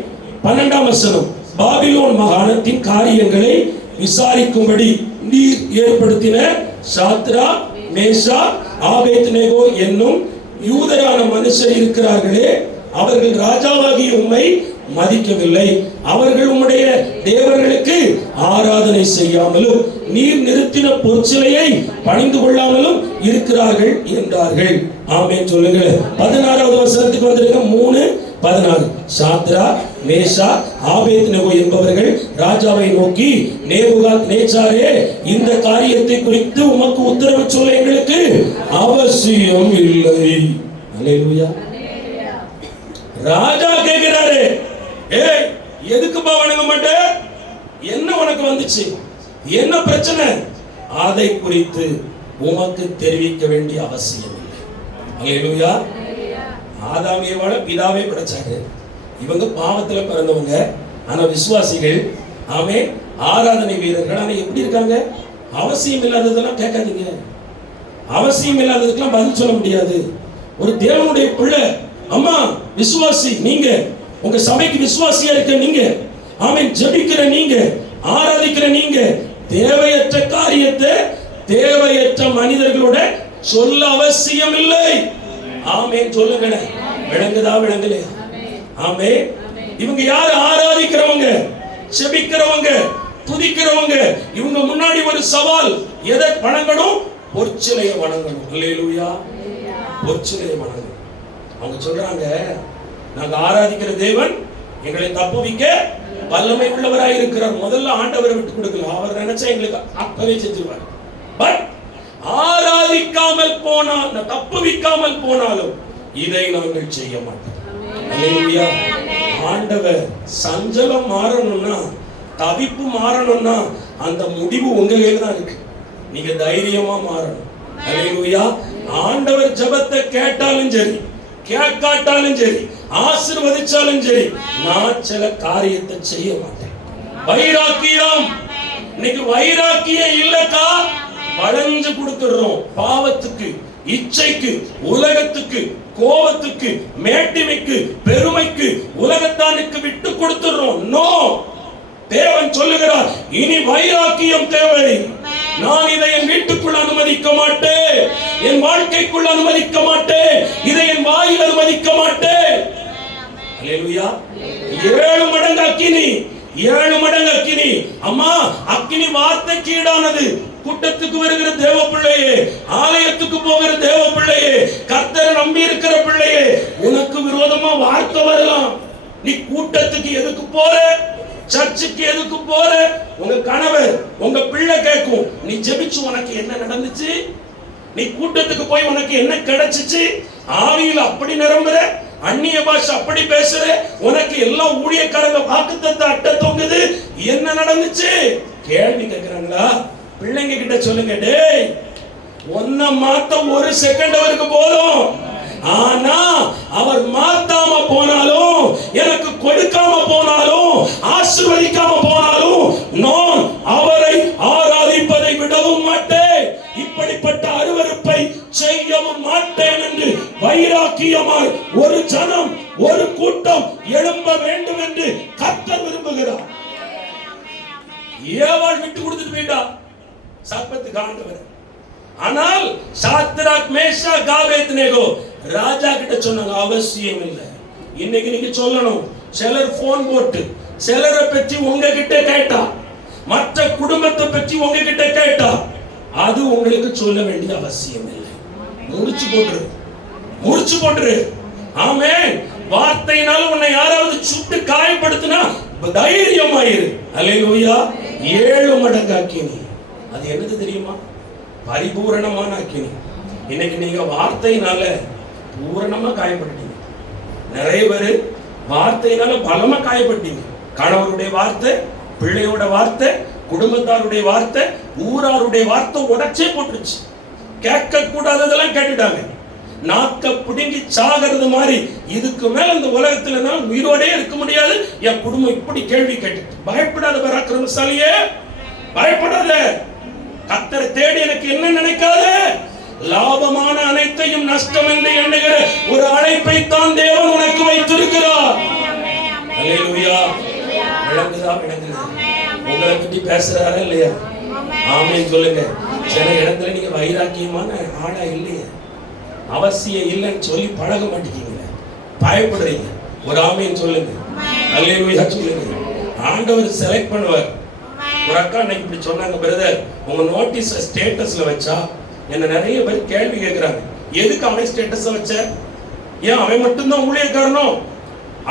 12ஆம் வசனம், பாபிலோன் மாகாணத்தின் காரியங்களை விசாரிக்கும்படி நீர் ஏற்படுத்தின சாத்ராக், மேஷாக், ஆபேத்நேகோ என்னும் யூதரான மனுஷர் இருக்கிறார்களே, அவர்கள் ராஜாவாகிய உம்மை மதிக்கவில்லை, அவர்கள் உம்முடைய தேவர்களுக்கு ஆராதனை செய்யாமலும் நீர் நிறுத்தின பொற்சிலையை பணிந்து கொள்ளாமலும் இருக்கிறார்கள் என்றார்கள். ஆமென் சொல்லுங்க. 16வது வசனத்துக்கு வந்திருக்க 3:16. சாத்ராக், மேஷாக், ஆபேத்நேகோ என்பவர்கள் ராஜாவை நோக்கி, நேபுகாத்நேச்சாரே, இந்த காரியத்தை குறித்து உமக்கு உத்தரவு சொல்ல எங்களுக்கு அவசியம் இல்லை. அல்லேலூயா. ராஜா கேட்கிறாரு, ஏய் எதுக்குப்பா வணங்க மாட்டே? என்ன உனக்கு வந்துச்சு? என்ன பிரச்சனை? அதை குறித்து உமக்கு தெரிவிக்க வேண்டிய அவசியம் இல்லை. அல்லேலூயா. ஆதாம் ஏவாள பிதாவே படைச்சாங்க. இவங்க பாவத்துல பிறந்தவங்க, ஆனா விசுவாசிகள். ஆமென். ஆராதனை வீரர்கள். ஆனா எப்படி இருக்காங்க? அவசியம் இல்லாததெல்லாம் கேட்காதீங்க. அவசியம் இல்லாததுக்கெல்லாம் பதில் சொல்ல முடியாது. ஒரு தேவனுடைய பிள்ளை, அம்மா விசுவாசி நீங்க, உங்க சபைக்கு விசுவாசியா இருக்க நீங்க, ஆமென், ஜெபிக்கிற நீங்க, ஆராதிக்கிற நீங்க, தேவையற்ற காரியத்தை தேவையற்ற மனிதர்களோட சொல்ல அவசியம் இல்லை. ஆமென் சொல்லுங்க. விளங்குதா? விளங்கலையா? ஆமென். இவங்க யார்? ஆராதிக்கிறவங்க, ஜெபிக்கிறவங்க, துதிக்கிறவங்க. இவங்க முன்னாடி ஒரு சவால். எதை வணங்கணும்? பொற்சிலையை வணங்கணும். அல்லேலூயா. பொற்சிலையை வணங்கணும். அவங்க சொல்றாங்க, நாங்க ஆராதிக்கிற தேவன் எங்களை தப்புவிக்க வல்லமை உள்ளவராய் இருக்கிறார். முதல்ல ஆண்டவரை விட்டு கொடுக்கல. அவர் நினைச்சா எங்களுக்கு அப்பவே செஞ்சிருவார். பட் ஆராதிக்காமல் போனால், தப்புவிக்காமல் போனாலும் இதை நாங்கள் செய்ய மாட்டோம். அல்லேலூயா. ஆண்டவர் சஞ்சலம் மாறணும்னா, தவிப்பு மாறணும்னா அந்த முடிவு உங்க கையில தான் இருக்கு. நீங்க தைரியமா மாறணும். அல்லேலூயா. ஆண்டவர் ஜெபத்தை கேட்டாலும் சரி, கேட்காட்டாலும் சரி, ஆசீர்வதிச்சாலும் சரி, நான் சில காரியத்தை செய்ய மாட்டேன். வைராக்கியம். இன்னைக்கு வைராக்கியம் இல்லக்கா, வளைஞ்சு கொடுத்துடுறோம். பாவத்துக்கு, இச்சைக்கு, உலகத்துக்கு, கோபத்துக்கு, மேட்டிமைக்கு, பெருமைக்கு, உலகத்தானுக்கு விட்டு கொடுத்துடுறோம். நோ, தேவன் சொல்லுகிறார், இனி வைராக்கியம் தேவை. நான் இதை என் வீட்டுக்குள் அனுமதிக்க மாட்டேன், என் வாழ்க்கைக்குள் அனுமதிக்க மாட்டேன், இதை என் வாயில் அனுமதிக்க மாட்டேன். அல்லேலூயா. 7 மடங்கு அக்கினி, 7 மடங்கு அக்கினி. அம்மா, அக்கினி வார்த்தைக்கு ஈடானது. கூட்டத்துக்கு வருகிற தேவ பிள்ளையே, ஆலயத்துக்கு போகிற தேவ பிள்ளையே, கர்த்தரை நம்பி இருக்கிற பிள்ளையே, உனக்கு விரோதமா வார்த்தை வரலாம். நீ கூட்டத்துக்கு எதுக்கு போற? சர்ச்சுக்கு எதுக்கு போற? உங்க கணவர், உங்க பிள்ளை கேட்கும், நீ ஜெபிச்சு உனக்கு என்ன நடந்துச்சு? நீ கூட்டத்துக்கு போய் உனக்கு என்ன கிடைச்சிச்சு? ஆவியில அப்படி நிரம்புற, அந்நிய பாஷை அப்படி பேசுற, உனக்கு எல்லாம் ஊழியக்காரங்க வாக்குத்தத்த அட்டை தொங்குது, என்ன நடந்துச்சு? கேள்வி கேட்கிறாங்களா? பிள்ளைங்க கிட்ட சொல்லுங்க, டேய் ஒன்ன மாத்த 1 செகண்ட் அவருக்கு போதும். ஆனா அவர் மாத்தாம போனாலும், எனக்கு கொடுக்காம போனாலும், ஆசீர்வதிக்காம போனாலும், நான் அவரை ஆராதிப்பதை விடவும் மாட்டேன், இப்படிப்பட்ட அருவருப்பை செய்யவும் மாட்டேன் என்று வைராக்கியமாய் ஒரு ஜனம், ஒரு கூட்டம் எழும்ப வேண்டும் என்று கர்த்தர் விரும்புகிறார். ஏவாள் விட்டு கொடுத்துட்டு போயிட்டா சர்ப்பத்துக்கு ஆண்டவர். ஆனால் சாத்ராக், மேஷாக், ஆபேத்நேகோ ராஜா கிட்ட சொன்னாங்க, அவசியம் இல்லை, இன்னைக்கு நீங்க சொல்லணும். சிலர் போன் போட்டு சிலரை பற்றி உங்ககிட்ட கேட்டா, மற்ற குடும்பத்தை பற்றி உங்ககிட்ட கேட்டா, அது உங்களுக்கு சொல்ல வேண்டிய அவசியம் இல்லை. முடிச்சு போட்டுரு, முடிச்சு போட்டுரு. ஆமென். வார்த்தையினால உன்னை யாராவது சுட்டு காயப்படுத்தினா தைரியமாயிரு. அல்லேலூயா. 7 மடங்கு அக்கினி. அது என்னது தெரியுமா? பரிபூரணமான அக்கினி. இன்னைக்கு நீங்க வார்த்தையினால பூரணமா காயப்பட்டீங்க. நிறைய பேர் வார்த்தையினால பலமா காயப்பட்டீங்க. கணவருடைய வார்த்தை, பிள்ளையோட வார்த்தை, குடும்பத்தாருடைய வார்த்தை, ஊராருடைய வார்த்தை உடைச்சே போட்டுருச்சு. கேட்க கூடாததெல்லாம் கேட்டுட்டாங்க. நாக்க பிடுங்கி சாகிறது மாதிரி இதுக்கு மேல இந்த உலகத்துல நான் உயிரோடே இருக்க முடியாது, என் குடும்பம் இப்படி கேள்வி கேட்டு. பயப்படாத பராக்கிரமசாலியே, பயப்படாத. கர்த்தரை தேடி எனக்கு என்ன நினைக்காத. லாபமான அனைத்தையும் நஷ்டம் என்று எண்ணுகிற ஒரு அழைப்பை தான் தேவன் உனக்கு வைத்திருக்கிறார். அல்லேலூயா. விளங்குதா? விளங்குதா? உங்களை பற்றி பேசுறாரா இல்லையா? ஆமென் சொல்லுங்க. சில இடத்துல நீங்க வைராக்கியமான ஆளா இல்லையா, அவசியம் இல்லைன்னு சொல்லி பழக மாட்டேங்கிறீங்க, பயப்படுறீங்க. ஒரு ஆமென் சொல்லுங்க. அல்லேலூயா சொல்லுங்க. ஆண்டவர் செலக்ட் பண்ணுவார். ஒரு அக்கா அன்னைக்கு இப்படி சொன்னாங்க, பிரதர் உங்க நோட்டீஸ் ஸ்டேட்டஸ்ல வச்சா என்ன நிறைய பேர் கேள்வி கேட்கிறாங்க, எதுக்கு அவன் ஸ்டேட்டஸ் வச்ச? ஏன் அவன் மட்டும்தான் ஊழியக்காரனோ?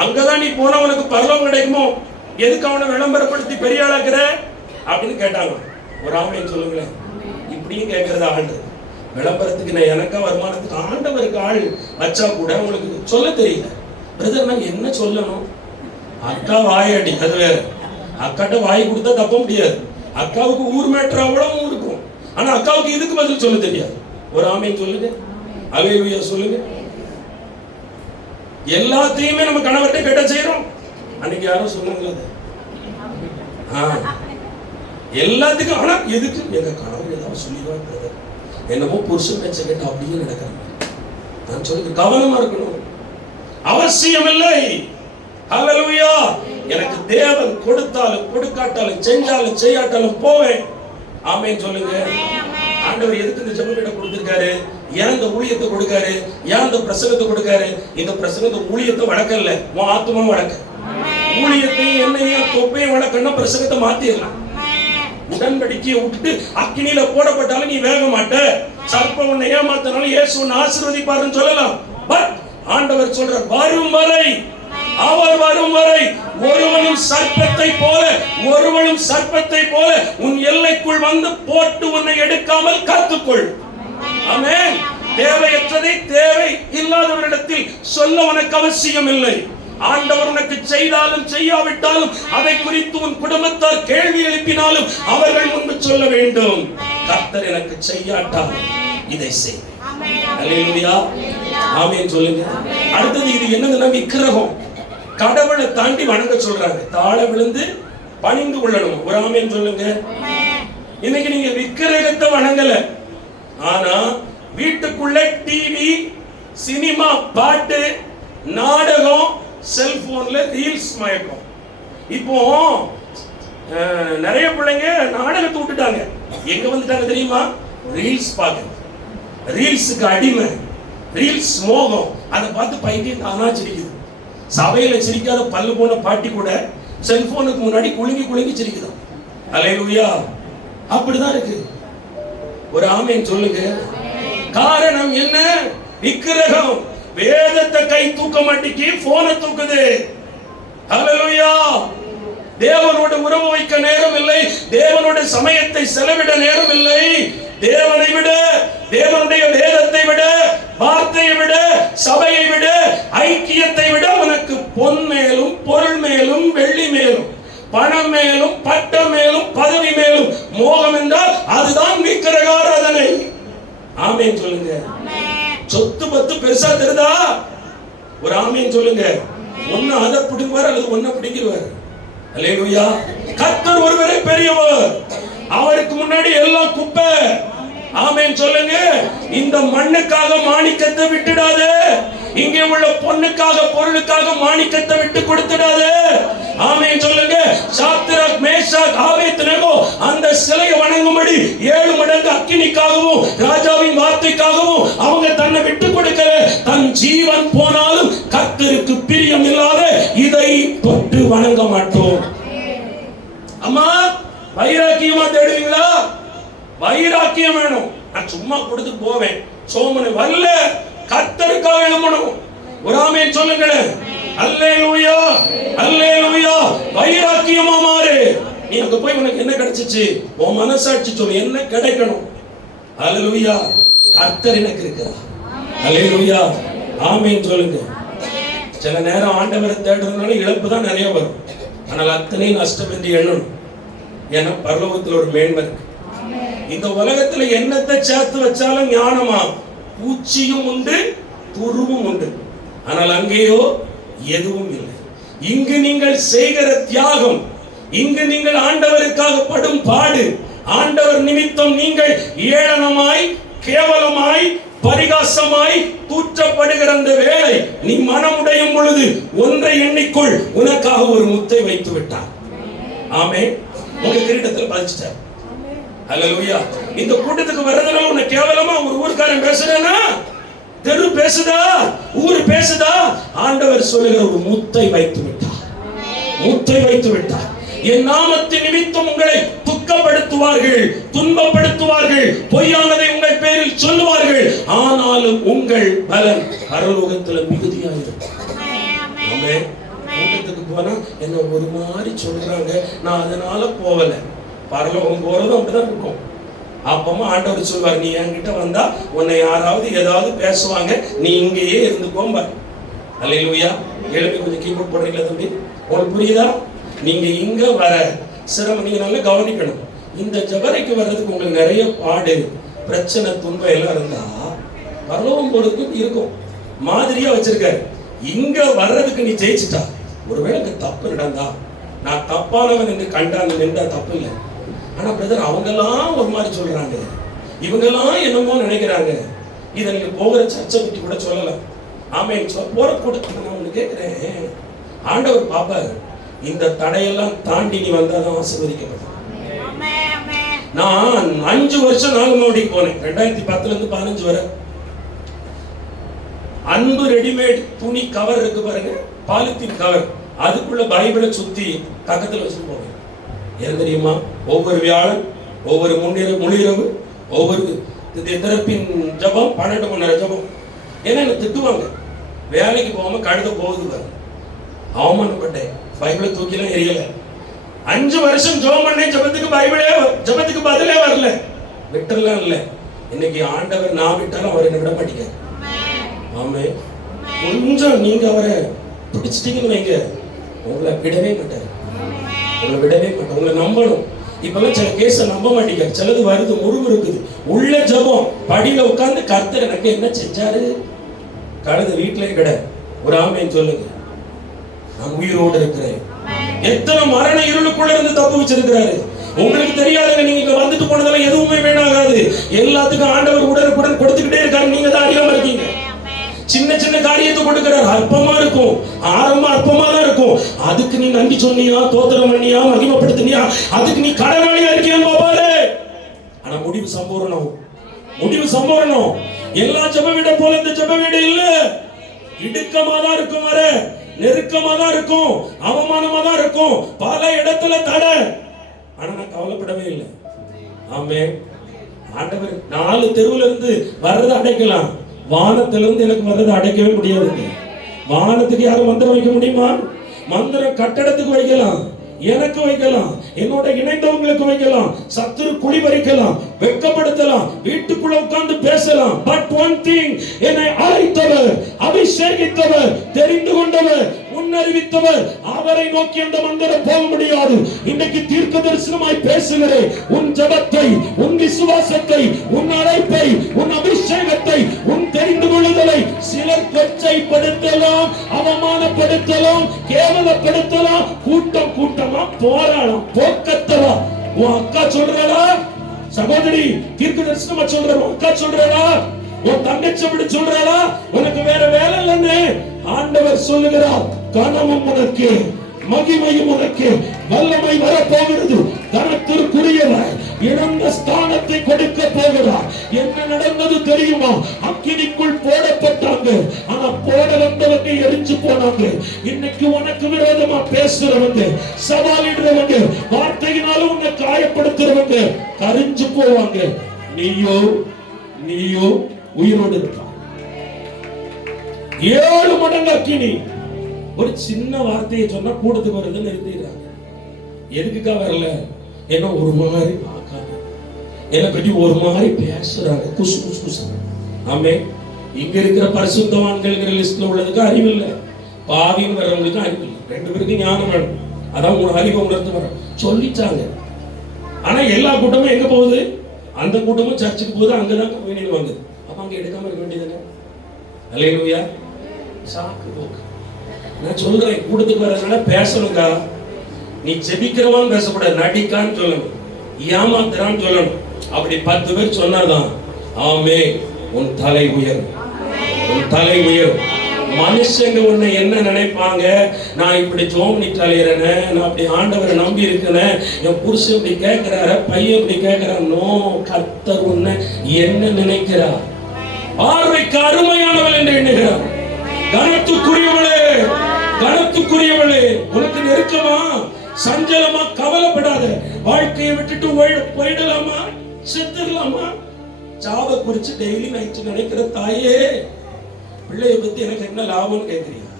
அங்கதான் நீ போனா உனக்கு பரலோகம் கிடைக்குமோ? எதுக்கு அவனை விளம்பரப்படுத்தி பெரிய ஆளாக்குற அப்படின்னு கேட்டாங்க. ஒரு ஆமென் சொல்லுங்களேன். இப்படியும் கேட்கறது ஆண்டு விளம்பரத்துக்கு நான் எனக்கா வருமானத்துக்கு ஆண்டவருக்கு ஆள் வச்சா கூட உங்களுக்கு சொல்ல தெரியல. பிரதர் நான் என்ன சொல்லணும்? அக்கா வாயடி, அது வேற. அக்காட்ட வாய் கொடுத்தா தப்ப முடியாது. அக்காவுக்கு ஊர் மேட்டர் அவ்வளவும் இருக்கும். ஆனா அக்காவுக்கு இதுக்கு பதில் சொல்ல தெரியாது. ஒரு ஆமென் சொல்லுங்க. அல்லேலூயா சொல்லுங்க. எல்லாத்தையுமே நம்ம கணவர்கிட்ட கேட்ட செய்யறோம். அன்னைக்கு யாரும் சொன்னாங்களா? எல்லாத்துக்கும். ஆனா எதுக்கு? எங்க கணவர் ஏதாவது சொல்லிடுவாங்க, என்னமோ புருஷன் பேச்ச கேட்டா அப்படியே நடக்கிறாங்க. நான் சொல்லுங்க, கவனமா இருக்கணும். அவசியம் இல்லை. ஹல்லேலூயா. எனக்கு தேவன் கொடுத்தாலும் கொடுக்காட்டாலும் செஞ்சாலும் செய்யாட்டாலும் போவேன். ஆமென் சொல்லுங்க. ஆண்டவர் எதுக்கு இந்த ஜெபத்தை கொடுத்திருக்காரு? ஏன் இந்த ஊழியத்தை கொடுக்காரு? ஏன் இந்த பிரசங்கத்தை கொடுக்காரு? இந்த பிரசங்கத்தை ஊழியத்தை வளர்க்கல, உன் ஆத்துமா வளர்க்க. ஊழியத்தையும் என்னையும் தொப்பையும் வளர்க்கணும், பிரசங்கத்தை மாத்திடலாம். உடன்படிக்கையை விட்டுட்டு அக்கினியில போடப்பட்டாலும் நீ வேக மாட்ட. சர்ப்பம் உன்னை ஏமாத்தினாலும் இயேசு உன்னை ஆசீர்வதிப்பாருன்னு சொல்லலாம். பட் ஆண்டவர் சொல்றார், வரும் வரை, அவர் வரும் வரை ஒருவனும் சர்ப்பத்தை போல உன் எல்லைக்குள் வந்து போட்டு உன்னை எடுக்காமல் காத்துக்கொள். ஆமென். தேவையற்றதை தேவை இல்லாதவரிடத்தில் சொல்ல உனக்கு அவசியம் இல்லை. ஆண்டவர் உனக்கு செய்தாலும் செய்யாவிட்டாலும் அதை குறித்து உன் குடும்பத்தார் கேள்வி எழுப்பினாலும் அவர்கள் முன்பு சொல்ல வேண்டும், கர்த்தர் எனக்கு செய்யாட்டால் இதை செய். அல்லேலூயா. ஆமென் சொல்லுங்க. அடுத்தது இது என்னதுன்னா விக்கிரகம். கடவுளை தாண்டி வணங்க சொல்றாங்க. தாழ விழுந்து பணிந்து கொள்ளணும். ஒரு ஆமென் சொல்லுங்க. இன்னைக்கு நீங்க விக்கிரகத்தை வணங்கல, ஆனா வீட்டுக்குள்ள டிவி, சினிமா, பாட்டு, நாடகம், செல்போன்ல ரீல்ஸ் மயக்கம். இப்போ நிறைய பிள்ளைங்க நாடகத்தை விட்டுட்டாங்க. எங்க வந்துட்டாங்க தெரியுமா? ரீல்ஸ் பார்க்க. ரீல்ஸுக்கு அடிமை, ரீல்ஸ் மோகம். அதை பார்த்து பைத்தியம் தானா சிரிக்குது. சபையில சிரிக்காத பல்லு போன பாட்டி கூட செல்போனுக்கு முன்னாடி குலுங்கி குலுங்கி சிரிக்குதான். அல்லேலூயா. அப்படிதான் இருக்கு. ஒரு ஆமென் சொல்லுங்க. காரணம் என்ன? விக்கிரகம். வேதத்தை கை தூக்க மாட்டேங்கி போனை தூக்குது. ஹல்லேலூயா. தேவனோட உறவு வைக்க நேரம் இல்லை, தேவனோட சமயத்தை செலவிட நேரம் இல்லை. தேவனை விட, தேவனுடைய வேதத்தை விட, வார்த்தையை விட, சபையை விட, ஐக்கியத்தை விட உனக்கு பொன் மேலும் பொருள் மேலும் வெள்ளி மேலும் பணம் மேலும் பட்டம் மேலும் பதவி மேலும் மோகம் என்றால் அதுதான் விக்கிரக ஆராதனை. ஆமென் சொல்லுங்க. சொத்து பத்து பெருசா தெரியுதா? ஒரு ஆமென் சொல்லுங்க. ஒன்னு அதை பிடிக்குவார் அல்லது ஒன்ன பிடிக்குவார். அல்லேலூயா. கர்த்தர் ஒருவரே பெரியவர், அவருக்கு முன்னாடி எல்லாம் குப்பை. ஆமென் சொல்லுங்க. இந்த மண்ணுக்காக மாணிக்கத்தை விட்டுடாதே. இங்கே உள்ள பொண்ணுக்காக பொருளுக்காக மாணிக்கத்தை விட்டு கொடுத்துடாதே. ஆமென் சொல்லுங்க. சாத்ராக், மேஷாக், ஆபேத்நேகோ அந்த சிலையை வணங்கும்படி 7 மடங்கு அக்கினிக்காகவும் ராஜாவின் வார்த்தைக்காகவும் அவங்க தன்னை விட்டு கொடுக்கல. தன் தன் ஜீவன் போனாலும் கர்த்தருக்கு பிரியம் இல்லாத இதை தொட்டு வணங்க மாட்டோம். அம்மா வைராக்கியமா தேடுவீங்களா? வைராக்கியம் வேணும். நான் சும்மா கொடுத்து போவேன், சோமனை வரல, கர்த்தருக்காக எழும்பணும். ஒரு ஆமென் சொல்லுங்களேன். அல்லேலூயா, அல்லேலூயா. வைராக்கியமா மாறு. நீ அங்க போய் உனக்கு என்ன கிடைச்சிச்சு? உன் மனசாட்சி சொல்லு, என்ன கிடைக்கணும்? அல்லேலூயா. கர்த்தர் எனக்கு இருக்கிறார். அல்லேலூயா, ஆமென் சொல்லுங்க. சில நேரம் ஆண்டவரை தேடுறதுனால இழப்பு தான் நிறைய வரும். ஆனால் அத்தனை நஷ்டம் என்று எண்ணணும். ஏன்னா பரலோகத்தில் ஒரு மேன்மை இருக்கு. இந்த உலகத்துல என்னத்தை சேர்த்து வச்சாலும் ஞானமா பூச்சியும் உண்டு, துருவும் உண்டு. ஆனால் அங்கேயோ எதுவும் இல்லை. இங்கு நீங்கள் செய்கிற தியாகம், இங்கு நீங்கள் ஆண்டவருக்காக படும் பாடு, ஆண்டவர் நிமித்தம் நீங்கள் ஏளனமாய், கேவலமாய், பரிகாசமாய் தூற்றப்படுகிற அந்த வேளை நீ மனமுடையும் பொழுது ஒன்றை எண்ணிக்கொள், உனக்காக ஒரு முத்தை வைத்து விட்டார். ஆமென். உங்க கிரீடத்தில் பதிச்சிட்டார். அல்லேலூயா. இந்த கூட்டத்துக்கு வர்றதுனால உன்னை கேவலமா ஒரு ஊர்க்காரன் பேசுறேன்னா, தெரு பேசுதா, ஊர் பேசுதா, ஆண்டவர் சொல்லுகிற ஒரு முத்தை வைத்து விட்டார். முத்தை வைத்து விட்டார். என் நாமத்தின் நிமித்தம் உங்களை துக்கப்படுத்துவார்கள், துன்பப்படுத்துவார்கள், பொய்யானதை உங்கள் பேரில் சொல்லுவார்கள், ஆனாலும் உங்கள் பலன் பரலோகத்தில் மிகுதியாயிருக்கும். ஆமென். கூட்டத்துக்கு போனா என்ன ஒரு மாதிரி சொல்றாங்க, நான் அதனால போகல. பரலோகம் போறதும் அப்படிதான் இருக்கும். அப்பமா ஆண்டவர் சொல்வார், நீ என்கிட்ட வந்தா உன்னை யாராவது ஏதாவது பேசுவாங்க, நீ இங்கேயே இருந்துக்கோம்ப. அல்லேலூயா. எழுப்பி கொஞ்சம் கீபோர்ட் போடுறீங்களா தம்பி? உங்களுக்கு புரியுதா? நீங்க இங்க வர சிரமம் நீங்க நல்லா கவனிக்கணும். இந்த ஜபரைக்கு வர்றதுக்கு உங்களுக்கு நிறைய பாடு, பிரச்சனை, துன்பம் எல்லாம் இருந்தா பரலோகம் போறதுக்கு இருக்கும். மாதிரியா வச்சிருக்காரு. இங்க வர்றதுக்கு நீ ஜெயிச்சுட்டா, ஒருவேளை தப்பு நடந்தா, நான் தப்பானவன் என்று கண்டாங்க நின்றா தப்பு இல்லை. ஆனா பிரதர் அவங்கெல்லாம் ஒரு மாதிரி சொல்றாங்க, இவங்கெல்லாம் என்னமோ நினைக்கிறாங்க, இதை நீங்க போகிற சர்ச்சை பற்றி கூட சொல்லலாம். ஆமென். போற கூட்டத்துக்கு நான் ஒண்ணு கேட்கிறேன், ஆண்டவர் பாப்பாரு, இந்த தடையெல்லாம் தாண்டி நீ வந்தாதான் ஆசீர்வதிக்கப்படும். நான் 5 வருஷம் நாகமோடிக்கு போனேன், 2010 இருந்து 15 வரை. அன்பு ரெடிமேட் துணி கவர் இருக்கு பாருங்க, பாலித்தீன் கவர், அதுக்குள்ள பைபிளை சுத்தி பக்கத்துல வச்சு போவேன். ஏன் தெரியுமா? ஒவ்வொரு வியாழன், ஒவ்வொரு முன்னிரவு, ஒவ்வொரு திறப்பின் ஜபம், 12 மணி நேரம் ஜபம். ஏன்னா என்ன திட்டுவாங்க, வேலைக்கு போகாம கழுத போகுது பாரு. அவமானப்பட்டேன், பைபிளை தூக்கிலாம் எரியல. 5 வருஷம் ஜபம் பண்ணேன், ஜபத்துக்கு பதிலே வரல. விட்டுறலாம் இல்ல. இன்னைக்கு ஆண்டவர் நான் விட்டாலும் அவர் என்ன விட மாட்டேங்க. ஆமே. கொஞ்சம் நீங்க அவரை பிடிச்சிட்டீங்கன்னு வைங்க, உங்களை விடவே மாட்டார். உங்களை விடவே மாட்டார். உங்களை நம்பணும். இப்பெல்லாம் சில கேஸ நம்ப மாட்டீங்க, சிலது வருது, முருகு இருக்குது, உள்ள ஜபம், படியில உட்கார்ந்து கர்த்தர் எனக்கு என்ன செஞ்சாரு, கழுது வீட்டிலே கிட. ஒரு ஆமேன்னு சொல்லுங்க. நான் உயிரோடு இருக்கிறேன். எத்தனை மரண இருளுக்குள்ள இருந்து தப்பு வச்சிருக்கிறாரு. உங்களுக்கு தெரியாதுங்க, நீங்க வந்துட்டு போனதெல்லாம் எதுவுமே வேணாகாது. எல்லாத்துக்கும் ஆண்டவர் உடனுக்குடன் கொடுத்துக்கிட்டே இருக்காரு. நீங்க தான் அறியாம இருக்கீங்க. சின்ன சின்ன காரியத்தை கொடுக்கிறார், அற்பமா இருக்கும், ஆரம்பம் அற்பமா தான் இருக்கும். அதுக்கு நீ நன்றி சொன்னியா, தோத்திரம் பண்ணியா, மகிமைப்படுத்தினியா, அதுக்கு நீ கடனாளியா இருக்கியான்னு பாப்பாரு. ஆனா முடிவு சம்பூரணம், முடிவு சம்பூரணம். எல்லா ஜப வீட போல இந்த ஜப வீடு இல்ல. இடுக்கமா தான் இருக்கும், வர நெருக்கமா தான் இருக்கும், அவமானமா தான் இருக்கும், பல இடத்துல தடை. ஆனா நான் கவலைப்படவே இல்லை. ஆமே. ஆண்டவர் 4 தெருவுல இருந்து வர்றதை அடைக்கலாம், வானத்திலிருந்து எனக்கு வர்றதை அடைக்கவே முடியாதுங்க. வானத்துக்கு யாரும் மந்திரம் வைக்க முடியுமா? மந்திரம் கட்டடத்துக்கு வைக்கலாம், எனக்கு வைக்கலாம், என்னோட இணைந்தவங்களுக்கு வைக்கலாம், சத்துரு குடிபறிக்கலாம், வெட்கப்படுத்தலாம், வீட்டுக்குள்ள உட்கார்ந்து பேசலாம். பட் ஒன் திங், என்னை அழைத்தவர், அபிஷேகித்தவர், தெரிந்து கொண்டவர், முன்னறிவித்தவர், அவரை நோக்கி அந்த மந்திரம் போக முடியாது. இன்னைக்கு தீர்க்க தரிசனமாய் பேசுகிறேன். உன் ஜபத்தை, உன் விசுவாசத்தை, உன் அழைப்பை, உன் அபிஷேகத்தை, உன் தெரிந்து கொள்ளுதலை சிலர் கொச்சைப்படுத்தலாம், அவமானப்படுத்தலாம், கேவலப்படுத்தலாம், கூட்டம் கூட்டமா போராடலாம், போக்கத்தலாம். உன் அக்கா சொல்றா, சகோதரி தீர்க்க தரிசனமா சொல்ற அக்கா சொல்றா, உன் தங்கச்சி அப்படி சொல்றா, உனக்கு வேற வேலை இல்லைன்னு ஆண்டவர் சொல்லுகிறார். கனமும் உனக்கு, மகிமையும் உனக்கு, வல்லமை வரப்போகிறது. கனத்திற்குரியவர் இழந்த ஸ்தானத்தை கொடுக்க போகிறார். என்ன நடந்தது தெரியுமா? அக்கினிக்குள் போடப்பட்டாங்க. ஆனா போன வந்தவங்க எரிஞ்சு போனாங்க. இன்னைக்கு உனக்கு விரோதமா பேசுறவங்க, சவாலிடுறவங்க, வார்த்தையினால உன்னை காயப்படுத்துறவங்க கரிஞ்சு போவாங்க. நீயோ உயிரோடு இருப்பான். 7 மடங்கு அக்கினி. ஒரு சின்ன வார்த்தையை சொன்னா கூடத்துக்கு வருதுன்னு நிறுத்திடுறாங்க. எதுக்குக்கா வரல? ஏன்னா ஒரு மாதிரி பார்க்காம, என்னை பற்றி ஒரு மாதிரி பேசுறாங்க, குசு குசு குசு. ஆமே, இங்க இருக்கிற பரிசுத்தவான்கள் லிஸ்ட்ல உள்ளதுக்கு அறிவு இல்லை, பாவின்னு வர்றவங்களுக்கு அறிவு இல்லை. 2 பேருக்கு ஞானம் வேணும். அதான் உங்க அறிவை உணர்த்து வர சொல்லிச்சாங்க. ஆனா எல்லா கூட்டமும் எங்க போகுது? அந்த கூட்டமும் சர்ச்சுக்கு போகுது, அங்கதான் கம்யூனியன் வாங்குது. அப்ப அங்க எடுக்காம இருக்க வேண்டியதுங்க. அல்லேலூயா. சாக்கு போக்கு. நான் சொல்றேன், கூட்டத்துக்கு வரதுனால பேசணுக்கா. நீ ஜெபிக்கிறவான்னு பேசக்கூடாது, நடிக்கான்னு சொல்லணும், ஏமாத்துறான்னு சொல்லணும். அப்படி 10 பேர் சொன்னாதான் ஆமே உன் தலை உயரும், உன் தலை உயரும். மனுஷங்க உன்னை என்ன நினைப்பாங்க? நான் இப்படி ஜோம்னிட்டு அலையிறேனே, நான் அப்படி ஆண்டவரை நம்பி இருக்கிறேன், என் புருஷன் இப்படி கேட்கிறார, பையன் இப்படி கேட்கிறானோ, கர்த்தர் உன்னை என்ன நினைக்கிறார்? பார்வைக்கு அருமையானவள் என்று எண்ணுகிறார். கனத்துக்குரியவளே, கனத்துக்குரியவளே, உனக்கு நெருக்கமா, சஞ்சலமா, கவலைப்படாத. வாழ்க்கையை விட்டுட்டு போயிடலாமா, செத்துடலாமா? சாவை குறிச்சு டெய்லி நைட்டு நினைக்கிற தாயே, பிள்ளைய பத்தி எனக்கு என்ன லாபம்னு கேட்கிறியா?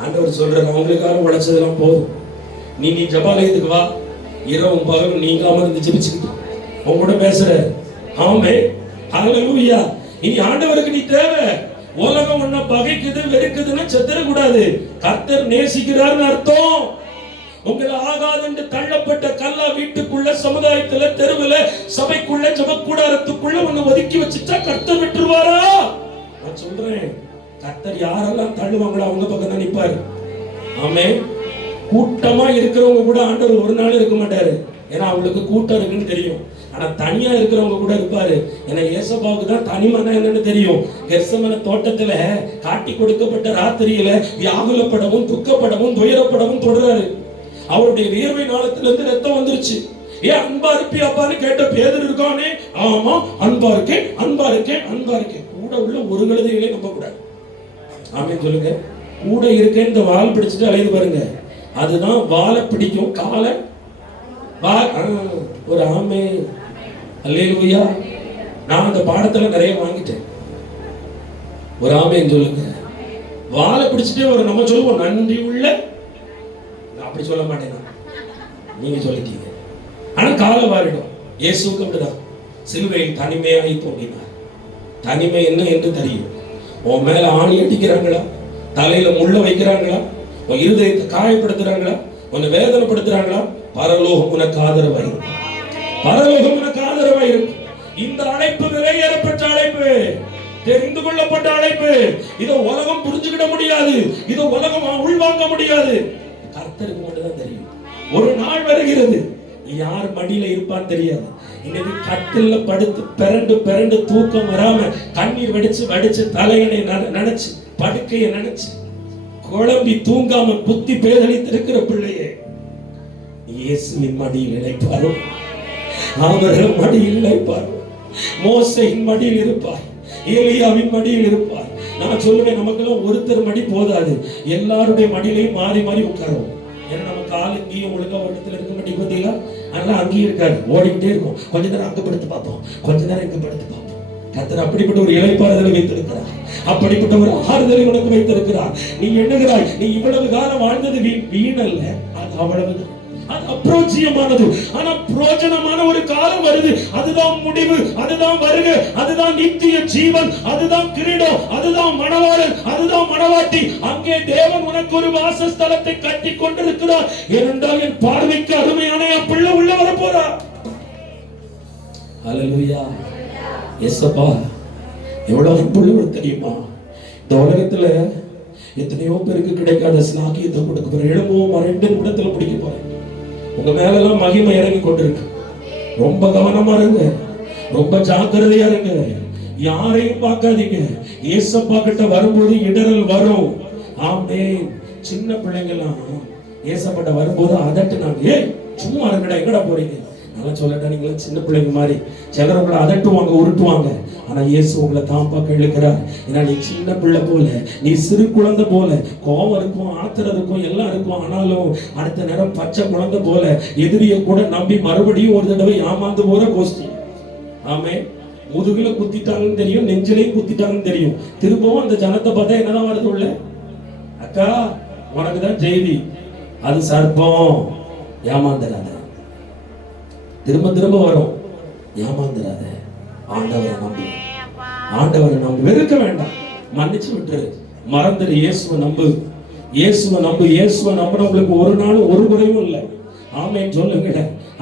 ஆண்டவர் சொல்றாரு, அவங்களுக்காக உழைச்சதெல்லாம் போதும். நீ ஜபாலயத்துக்கு வா, இரவும் பகலும் நீங்காம இருந்து ஜெபிச்சுக்கிட்டு உங்க கூட பேசுற. ஆமே, ஹல்லேலூயா. இனி ஆண்டவருக்கு நீ தேவை. உலகம் உன்னை பகைக்குது, வெறுக்குதுன்னு செத்துறக்கூடாது. கர்த்தர் நேசிக்கிறார்னு அர்த்தம். உங்களை ஆகாது தள்ளப்பட்ட கல்லா வீட்டுக்குள்ள, சமுதாயத்துல, தெருவுல, சபைக்குள்ள, ஜபக்கூடாரத்துக்குள்ள உன்னை ஒதுக்கி வச்சுட்டா கர்த்தர் விட்டுருவாரா? நான் சொல்றேன், கர்த்தர் யாரெல்லாம் தள்ளுவாங்களோ அவங்க பக்கம் தான் நிப்பாரு. ஆமே, கூட்டமா இருக்கிறவங்க கூட ஆண்டவர் ஒரு நாள் இருக்க மாட்டாரு. ஏன்னா அவங்களுக்கு கூட்டம் இருக்குன்னு தெரியும். ஆனா தனியா இருக்கிறவங்க கூட இருப்பாரு. ஏன்னா ஏசப்பாவுக்கு தான் தனிமனா என்னன்னு தெரியும். கெர்சமன தோட்டத்துல காட்டி கொடுக்கப்பட்ட ராத்திரியில வியாகுலப்படவும், துக்கப்படவும், துயரப்படவும் தொடராரு. அவருடைய வியர்வை நாளத்துல இருந்து ரத்தம் வந்துருச்சு. ஏன் அன்பா இருப்பி அப்பான்னு கேட்ட பேதர் இருக்கானே, ஆமா அன்பா இருக்கேன், அன்பா இருக்கேன், அன்பா இருக்கேன். கூட உள்ள ஒரு கழுதைகளே நம்ப கூடாது. ஆமே சொல்லுங்க. கூட இருக்கேன் இந்த வால் பிடிச்சிட்டு அலையுது பாருங்க, அதுதான் வாழை பிடிக்கும், காலை ஒரு ஆமே. அல்லேலூயா. நான் அந்த பாடத்துல நிறைய வாங்கிட்டேன். ஒரு ஆமேன்னு சொல்லுங்க. வாழை பிடிச்சிட்டே ஒரு நம்ம சொல்லுவோம் நன்றி உள்ள, அப்படி சொல்ல மாட்டேன், நீங்க சொல்லிட்டீங்க. ஆனா காலை வாரிடும். இயேசுக்கு அப்படிதான் சிலுவையில் தனிமையாகி தோன்றினார். தனிமை என்ன என்று தெரியும். உன் மேல ஆணி அடிக்கிறாங்களா, தலையில முள்ள வைக்கிறாங்களா, உன் இருதயத்தை காயப்படுத்துறாங்களா, உன்னை வேதனைப்படுத்துறாங்களா, பரலோகம் உனக்கு ஆதரவாயிருக்கும். பரலோகம் உனக்கு ஆதரவாயிருக்கும். இந்த அழைப்பு விலையேறப்பட்ட அழைப்பு, தெரிந்து கொள்ளப்பட்ட அழைப்பு. இதை உலகம் புரிஞ்சுக்கிட முடியாது, இதை உலகம் உள்வாங்க முடியாது. கர்த்தருக்கு மட்டும்தான் தெரியும். ஒரு நாள் வருகிறது, யார் மடியில இருப்பான்னு தெரியாது. இன்னைக்கு கட்டில படுத்து பிறண்டு பிறண்டு தூக்கம் வராம கண்ணீர் வடிச்சு தலையணை நினைச்சு படுக்கையை நினைச்சு குழம்பி தூங்காம புத்தி பேதலித்து இருக்கிற பிள்ளையே, இயேசுவின் மடியில் இழைப்பாரோ, ஆபிரகாம் மடியில் இழைப்பார், மோசேயின் மடியில் இருப்பார், ஏலியாவின் மடியில் இருப்பார். நான் சொல்லுவேன், நமக்கெல்லாம் ஒருத்தர் மடி போதாது, எல்லாருடைய மடியிலையும் மாறி மாறி உட்காருவோம். ஏன்னா நம்ம கால் இங்கேயும் ஒழுங்கா ஒரு இடத்துல இருக்க மாட்டேங்க பார்த்தீங்களா, அதெல்லாம் அங்கேயும் இருக்காது, ஓடிக்கிட்டே இருக்கும். கொஞ்ச நேரம் அங்க படுத்து பார்ப்போம், கொஞ்ச நேரம் இங்க படுத்து பார்ப்போம். கர்த்தர் அப்படிப்பட்ட ஒரு இளைப்பாறுதலை வைத்திருக்கிறார், அப்படிப்பட்ட ஒரு ஆறுதலை உனக்கு வைத்திருக்கிறார். நீ எண்ணுகிறாய், நீ இவ்வளவு காலம் வாழ்ந்தது வீணல்ல, அது அவ்வளவுதான், அது அப்ரோச்சியமானது. ஆனா பிரயோஜனமான ஒரு காலம் வருது. அதுதான் முடிவு, அதுதான் வருகை, அதுதான் நித்திய ஜீவன், அதுதான் கிரீடம், அதுதான் மணவாளன், அதுதான் மணவாட்டி. அங்கே தேவன் உனக்கு ஒரு வாசஸ்தலத்தை கட்டி கொண்டிருக்கிறார். ஏனென்றால் என் பார்வைக்கு அருமையான என் பிள்ளை உள்ள வர போறார். ஹல்லேலூயா. எஸ்ஸப்பா, எவ்வளவு அன்புள்ளவர் தெரியுமா? இந்த உலகத்துல எத்தனையோ பேருக்கு கிடைக்காத ஸ்நாக்கியத்தை கொடுக்க போற, எழும்பவும் 2 நிமிடத்துல பிடிக்க போறேன். உங்க மேலெல்லாம் மகிமை இறங்கி கொண்டிருக்கு. ரொம்ப கவனமா இருங்க, ரொம்ப ஜாக்கிரதையா இருங்க, யாரையும் பார்க்காதீங்க. ஏசப்பா கிட்ட வரும்போது இடரல் வரும். ஆமென். சின்ன பிள்ளைங்கலாம் ஏசப்பாட்ட வரும்போது அதட்டுனாங்க, ஏய் சும்மா இருங்கடா, எங்கடா போறீங்க? நல்லா சொல்லட்டா, நீங்களா சின்ன பிள்ளைங்க மாதிரி சிலர் உங்களை அதட்டுவாங்க, உருட்டுவாங்க. ஆனா இயேசு உங்களை தாம்பா கேளுக்கிறார். ஏன்னா நீ சின்ன பிள்ளை போல, நீ சிறு குழந்தை போல, கோபம் இருக்கும், ஆத்திரம் இருக்கும், எல்லாம் இருக்கும். ஆனாலும் அடுத்த நேரம் பச்சை குழந்தை போல எதிரியை கூட நம்பி மறுபடியும் ஒரு தடவை ஏமாந்து போற கோஷ்டி. ஆமே, முதுகுல குத்திட்டாங்கன்னு தெரியும், நெஞ்சிலையும் குத்திட்டாங்கன்னு தெரியும். திரும்பவும் அந்த ஜனத்தை பார்த்தா என்னதான் வருது உள்ள, அக்கா உனக்குதான் செய்தி, அது சர்ப்பம், ஏமாந்துடாத. திரும்ப திரும்ப வரும், ஏமாந்துடாத. ஆண்டவரை நம்பு, ஆண்டவரை நம்பு, வெறுக்க வேண்டாம், மன்னிச்சு விட்டுரு, மறந்துடு. இயேசுவை நம்பு, இயேசுவை நம்பு. இயேசுவை நம்பினவங்களுக்கு ஒரு நாள் ஒரு குறையும் இல்லை. ஆமென் சொல்லுங்க,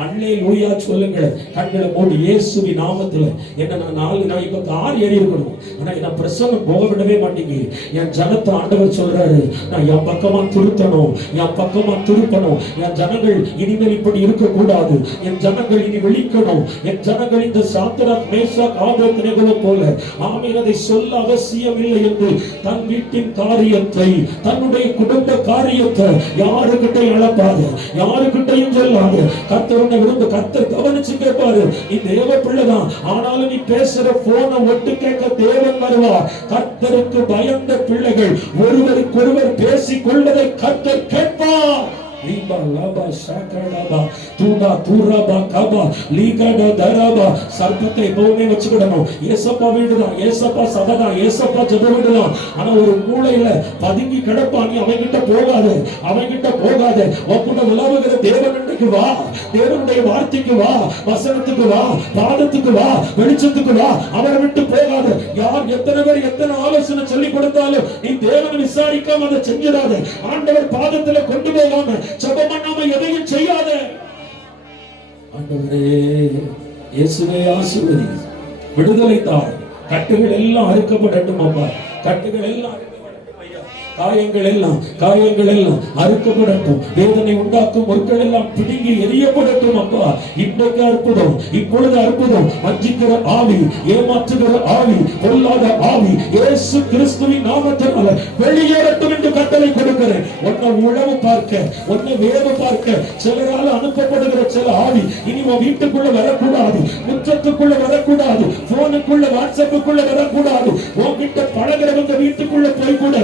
அல்லேலூயா சொல்லுங்க. கண்களை மூடி இயேசுவின் நாமத்துல என்ன நான் இப்ப கார் ஏறி இருக்கணும், ஆனா என்ன பிரசன்னம் போக விடவே மாட்டேங்க. என் ஜனத்தை ஆண்டவர் சொல்றாரு, நான் என் பக்கமா திருத்தணும், என் பக்கமா திருப்பணும். என் ஜனங்கள் இனிமேல் இப்படி இருக்க கூடாது. என் ஜனங்கள் இனி வெளிக்கணும். என் ஜனங்கள் இந்த சாத்ராக் மேஷாக் ஆபேத்நேகோ போல ஆமென் அதை சொல்ல அவசியம் இல்லை என்று தன் வீட்டின் காரியத்தை, தன்னுடைய குடும்ப காரியத்தை யாருக்கிட்ட இழப்பாத, யாருக்கிட்டையும் சொல்லாத. கர்த்தர் விரும்ப, கர்த்தர் கவனிச்சு கேட்பாரு. நீ தேவ பிள்ளைதான், ஆனாலும் நீ பேசுற போனை ஒட்டு கேட்க தேவன் வருவார். கர்த்தருக்கு பயந்த பிள்ளைகள் ஒருவருக்கொருவர் பேசிக் கொள்வதை கர்த்தர் கேட்பார். சர்ப்பத்தை எப்பவுமே வச்சுக்கிடணும். ஏசப்பா வீடுதான், ஏசப்பா சபைதான், ஏசப்பா ஜெப வீடுதான். ஆனா ஒரு மூளையில பதுங்கி கிடப்பா. நீ அவன்கிட்ட போகாத, அவன்கிட்ட போகாத. உன்கிட்ட உலவுகிற தேவனுக்கு வா, தேவனுடைய வார்த்தைக்கு வா, வசனத்துக்கு வா, பாதத்துக்கு வா, வெளிச்சத்துக்கு வா. அவரை விட்டு போகாத. யார் எத்தனை பேர் எத்தனை ஆலோசனை சொல்லி கொடுத்தாலும் நீ தேவனை விசாரிக்காம அதை செஞ்சிடாத. ஆண்டவர் பாதத்துல கொண்டு போகாம ஜெபம் பண்ணாம எதையும் செய்யாத. ஆண்டவரே இயேசுவே ஆசீர்வதி, விடுதலை தார். கட்டுகள் எல்லாம் அறுக்கப்படட்டும் அப்பா, கட்டுகள் எல்லாம் காயங்கள் எல்லாம் அறுக்கப்படட்டும். வேதனை உண்டாக்கும் பொருட்கள் எல்லாம் பிடுங்கி எரியப்படட்டும் அப்பா. இன்றைக்கு அற்புதம், இப்பொழுது அற்புதம். வஞ்சிக்கிற ஆவி, ஏமாற்றுகிற ஆவி, பொல்லாத ஆவி இயேசு கிறிஸ்துவின் நாமத்தினால வெளியேறட்டும் என்று கட்டளை கொடுக்கிறேன். உன்னை உழவு பார்க்க, உன்னை வேவு பார்க்க சிலரால் அனுப்பப்படுகிற சில ஆவி இனி உன் வீட்டுக்குள்ள வரக்கூடாது, முற்றத்துக்குள்ள வரக்கூடாது, போனுக்குள்ள வாட்ஸ்அப்புக்குள்ள வரக்கூடாது. உன்கிட்ட பழகிறவங்க வீட்டுக்குள்ள போய் கூட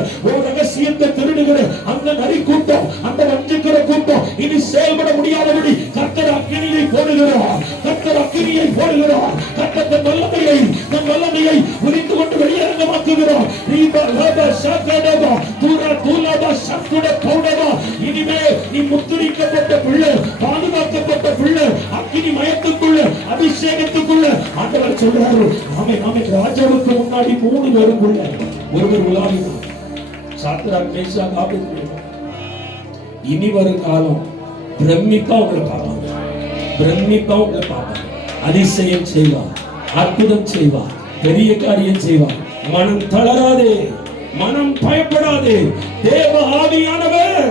ரகசியத்தை திருடுகிற அந்த நரி கூட்டம், அந்த வஞ்சிக்கிற கூட்டம் இனி செயல்பட முடியாதபடி கர்த்தர் அக்கினியை போடுகிறார், கர்த்தர் அக்கினியை போடுகிறார். கர்த்தர் தன் வல்லமையை புரிந்து கொண்டு வெளியரங்கமாக்குகிறார். இனிமே நீ முத்திரிக்கப்பட்ட பிள்ளை, பாதுகாக்கப்பட்ட பிள்ளை, அக்கினி மயத்துக்குள்ள, அபிஷேகத்துக்குள்ள. ஆண்டவர் சொல்றாரு, ராஜாவுக்கு முன்னாடி 3 பேருக்குள்ள ஒருவர் உலாவினார். Shadrach Meshach Abednego. இனி வரும் காலம் பிரமிப்பா உங்களை பார்ப்பாங்க, பிரமிப்பா உங்களை பார்ப்பாங்க. அதிசயம் செய்வார், அற்புதம் செய்வார், பெரிய காரியம் செய்வார். மனம் தளராதே, மனம் பயப்படாதே. தேவ ஆவியானவர்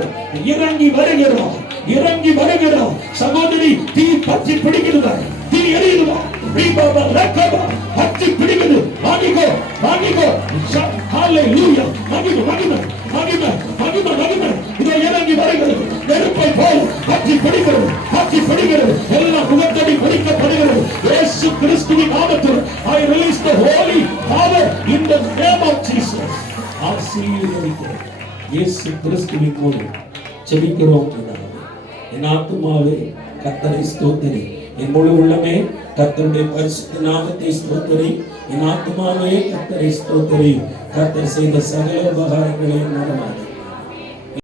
இறங்கி வருகிறார், இறங்கி வருகிறார். சகோதரி, தீ பற்றி பிடிக்கிறார், தீ எரியுவார். பற்றி பிடிக்குது, வாங்கிக்கோ, வாங்கிக்கோ. ஹல்லேலூயா, மகிமை, மகிமை, மகிமை, மகிமை, மகிமை. இதை இறங்கி வருகிறது, நெருப்பை போல் பற்றி பிடிக்கிறது, பற்றி பிடிக்கிறது. எல்லாம் முகத்தடி பிடிக்கப்படுகிறது. இயேசு கிறிஸ்துவின் நாமத்தில் I release the holy power in the name of Jesus. ஆசீர்வதிக்கிறேன் இயேசு கிறிஸ்துவின் மூலம் ஜெபிக்கிறோம். என் ஆத்துமாவே கர்த்தரை ஸ்தோத்திரி, என் முழு உள்ளமே கர்த்தருடைய பரிசுத்த நாமத்தை ஸ்தோத்திரி. என் ஆத்துமாவே கர்த்தரை ஸ்தோத்திரி. கர்த்தர் செய்த சகல உபகாரங்களையும் மறவாதே.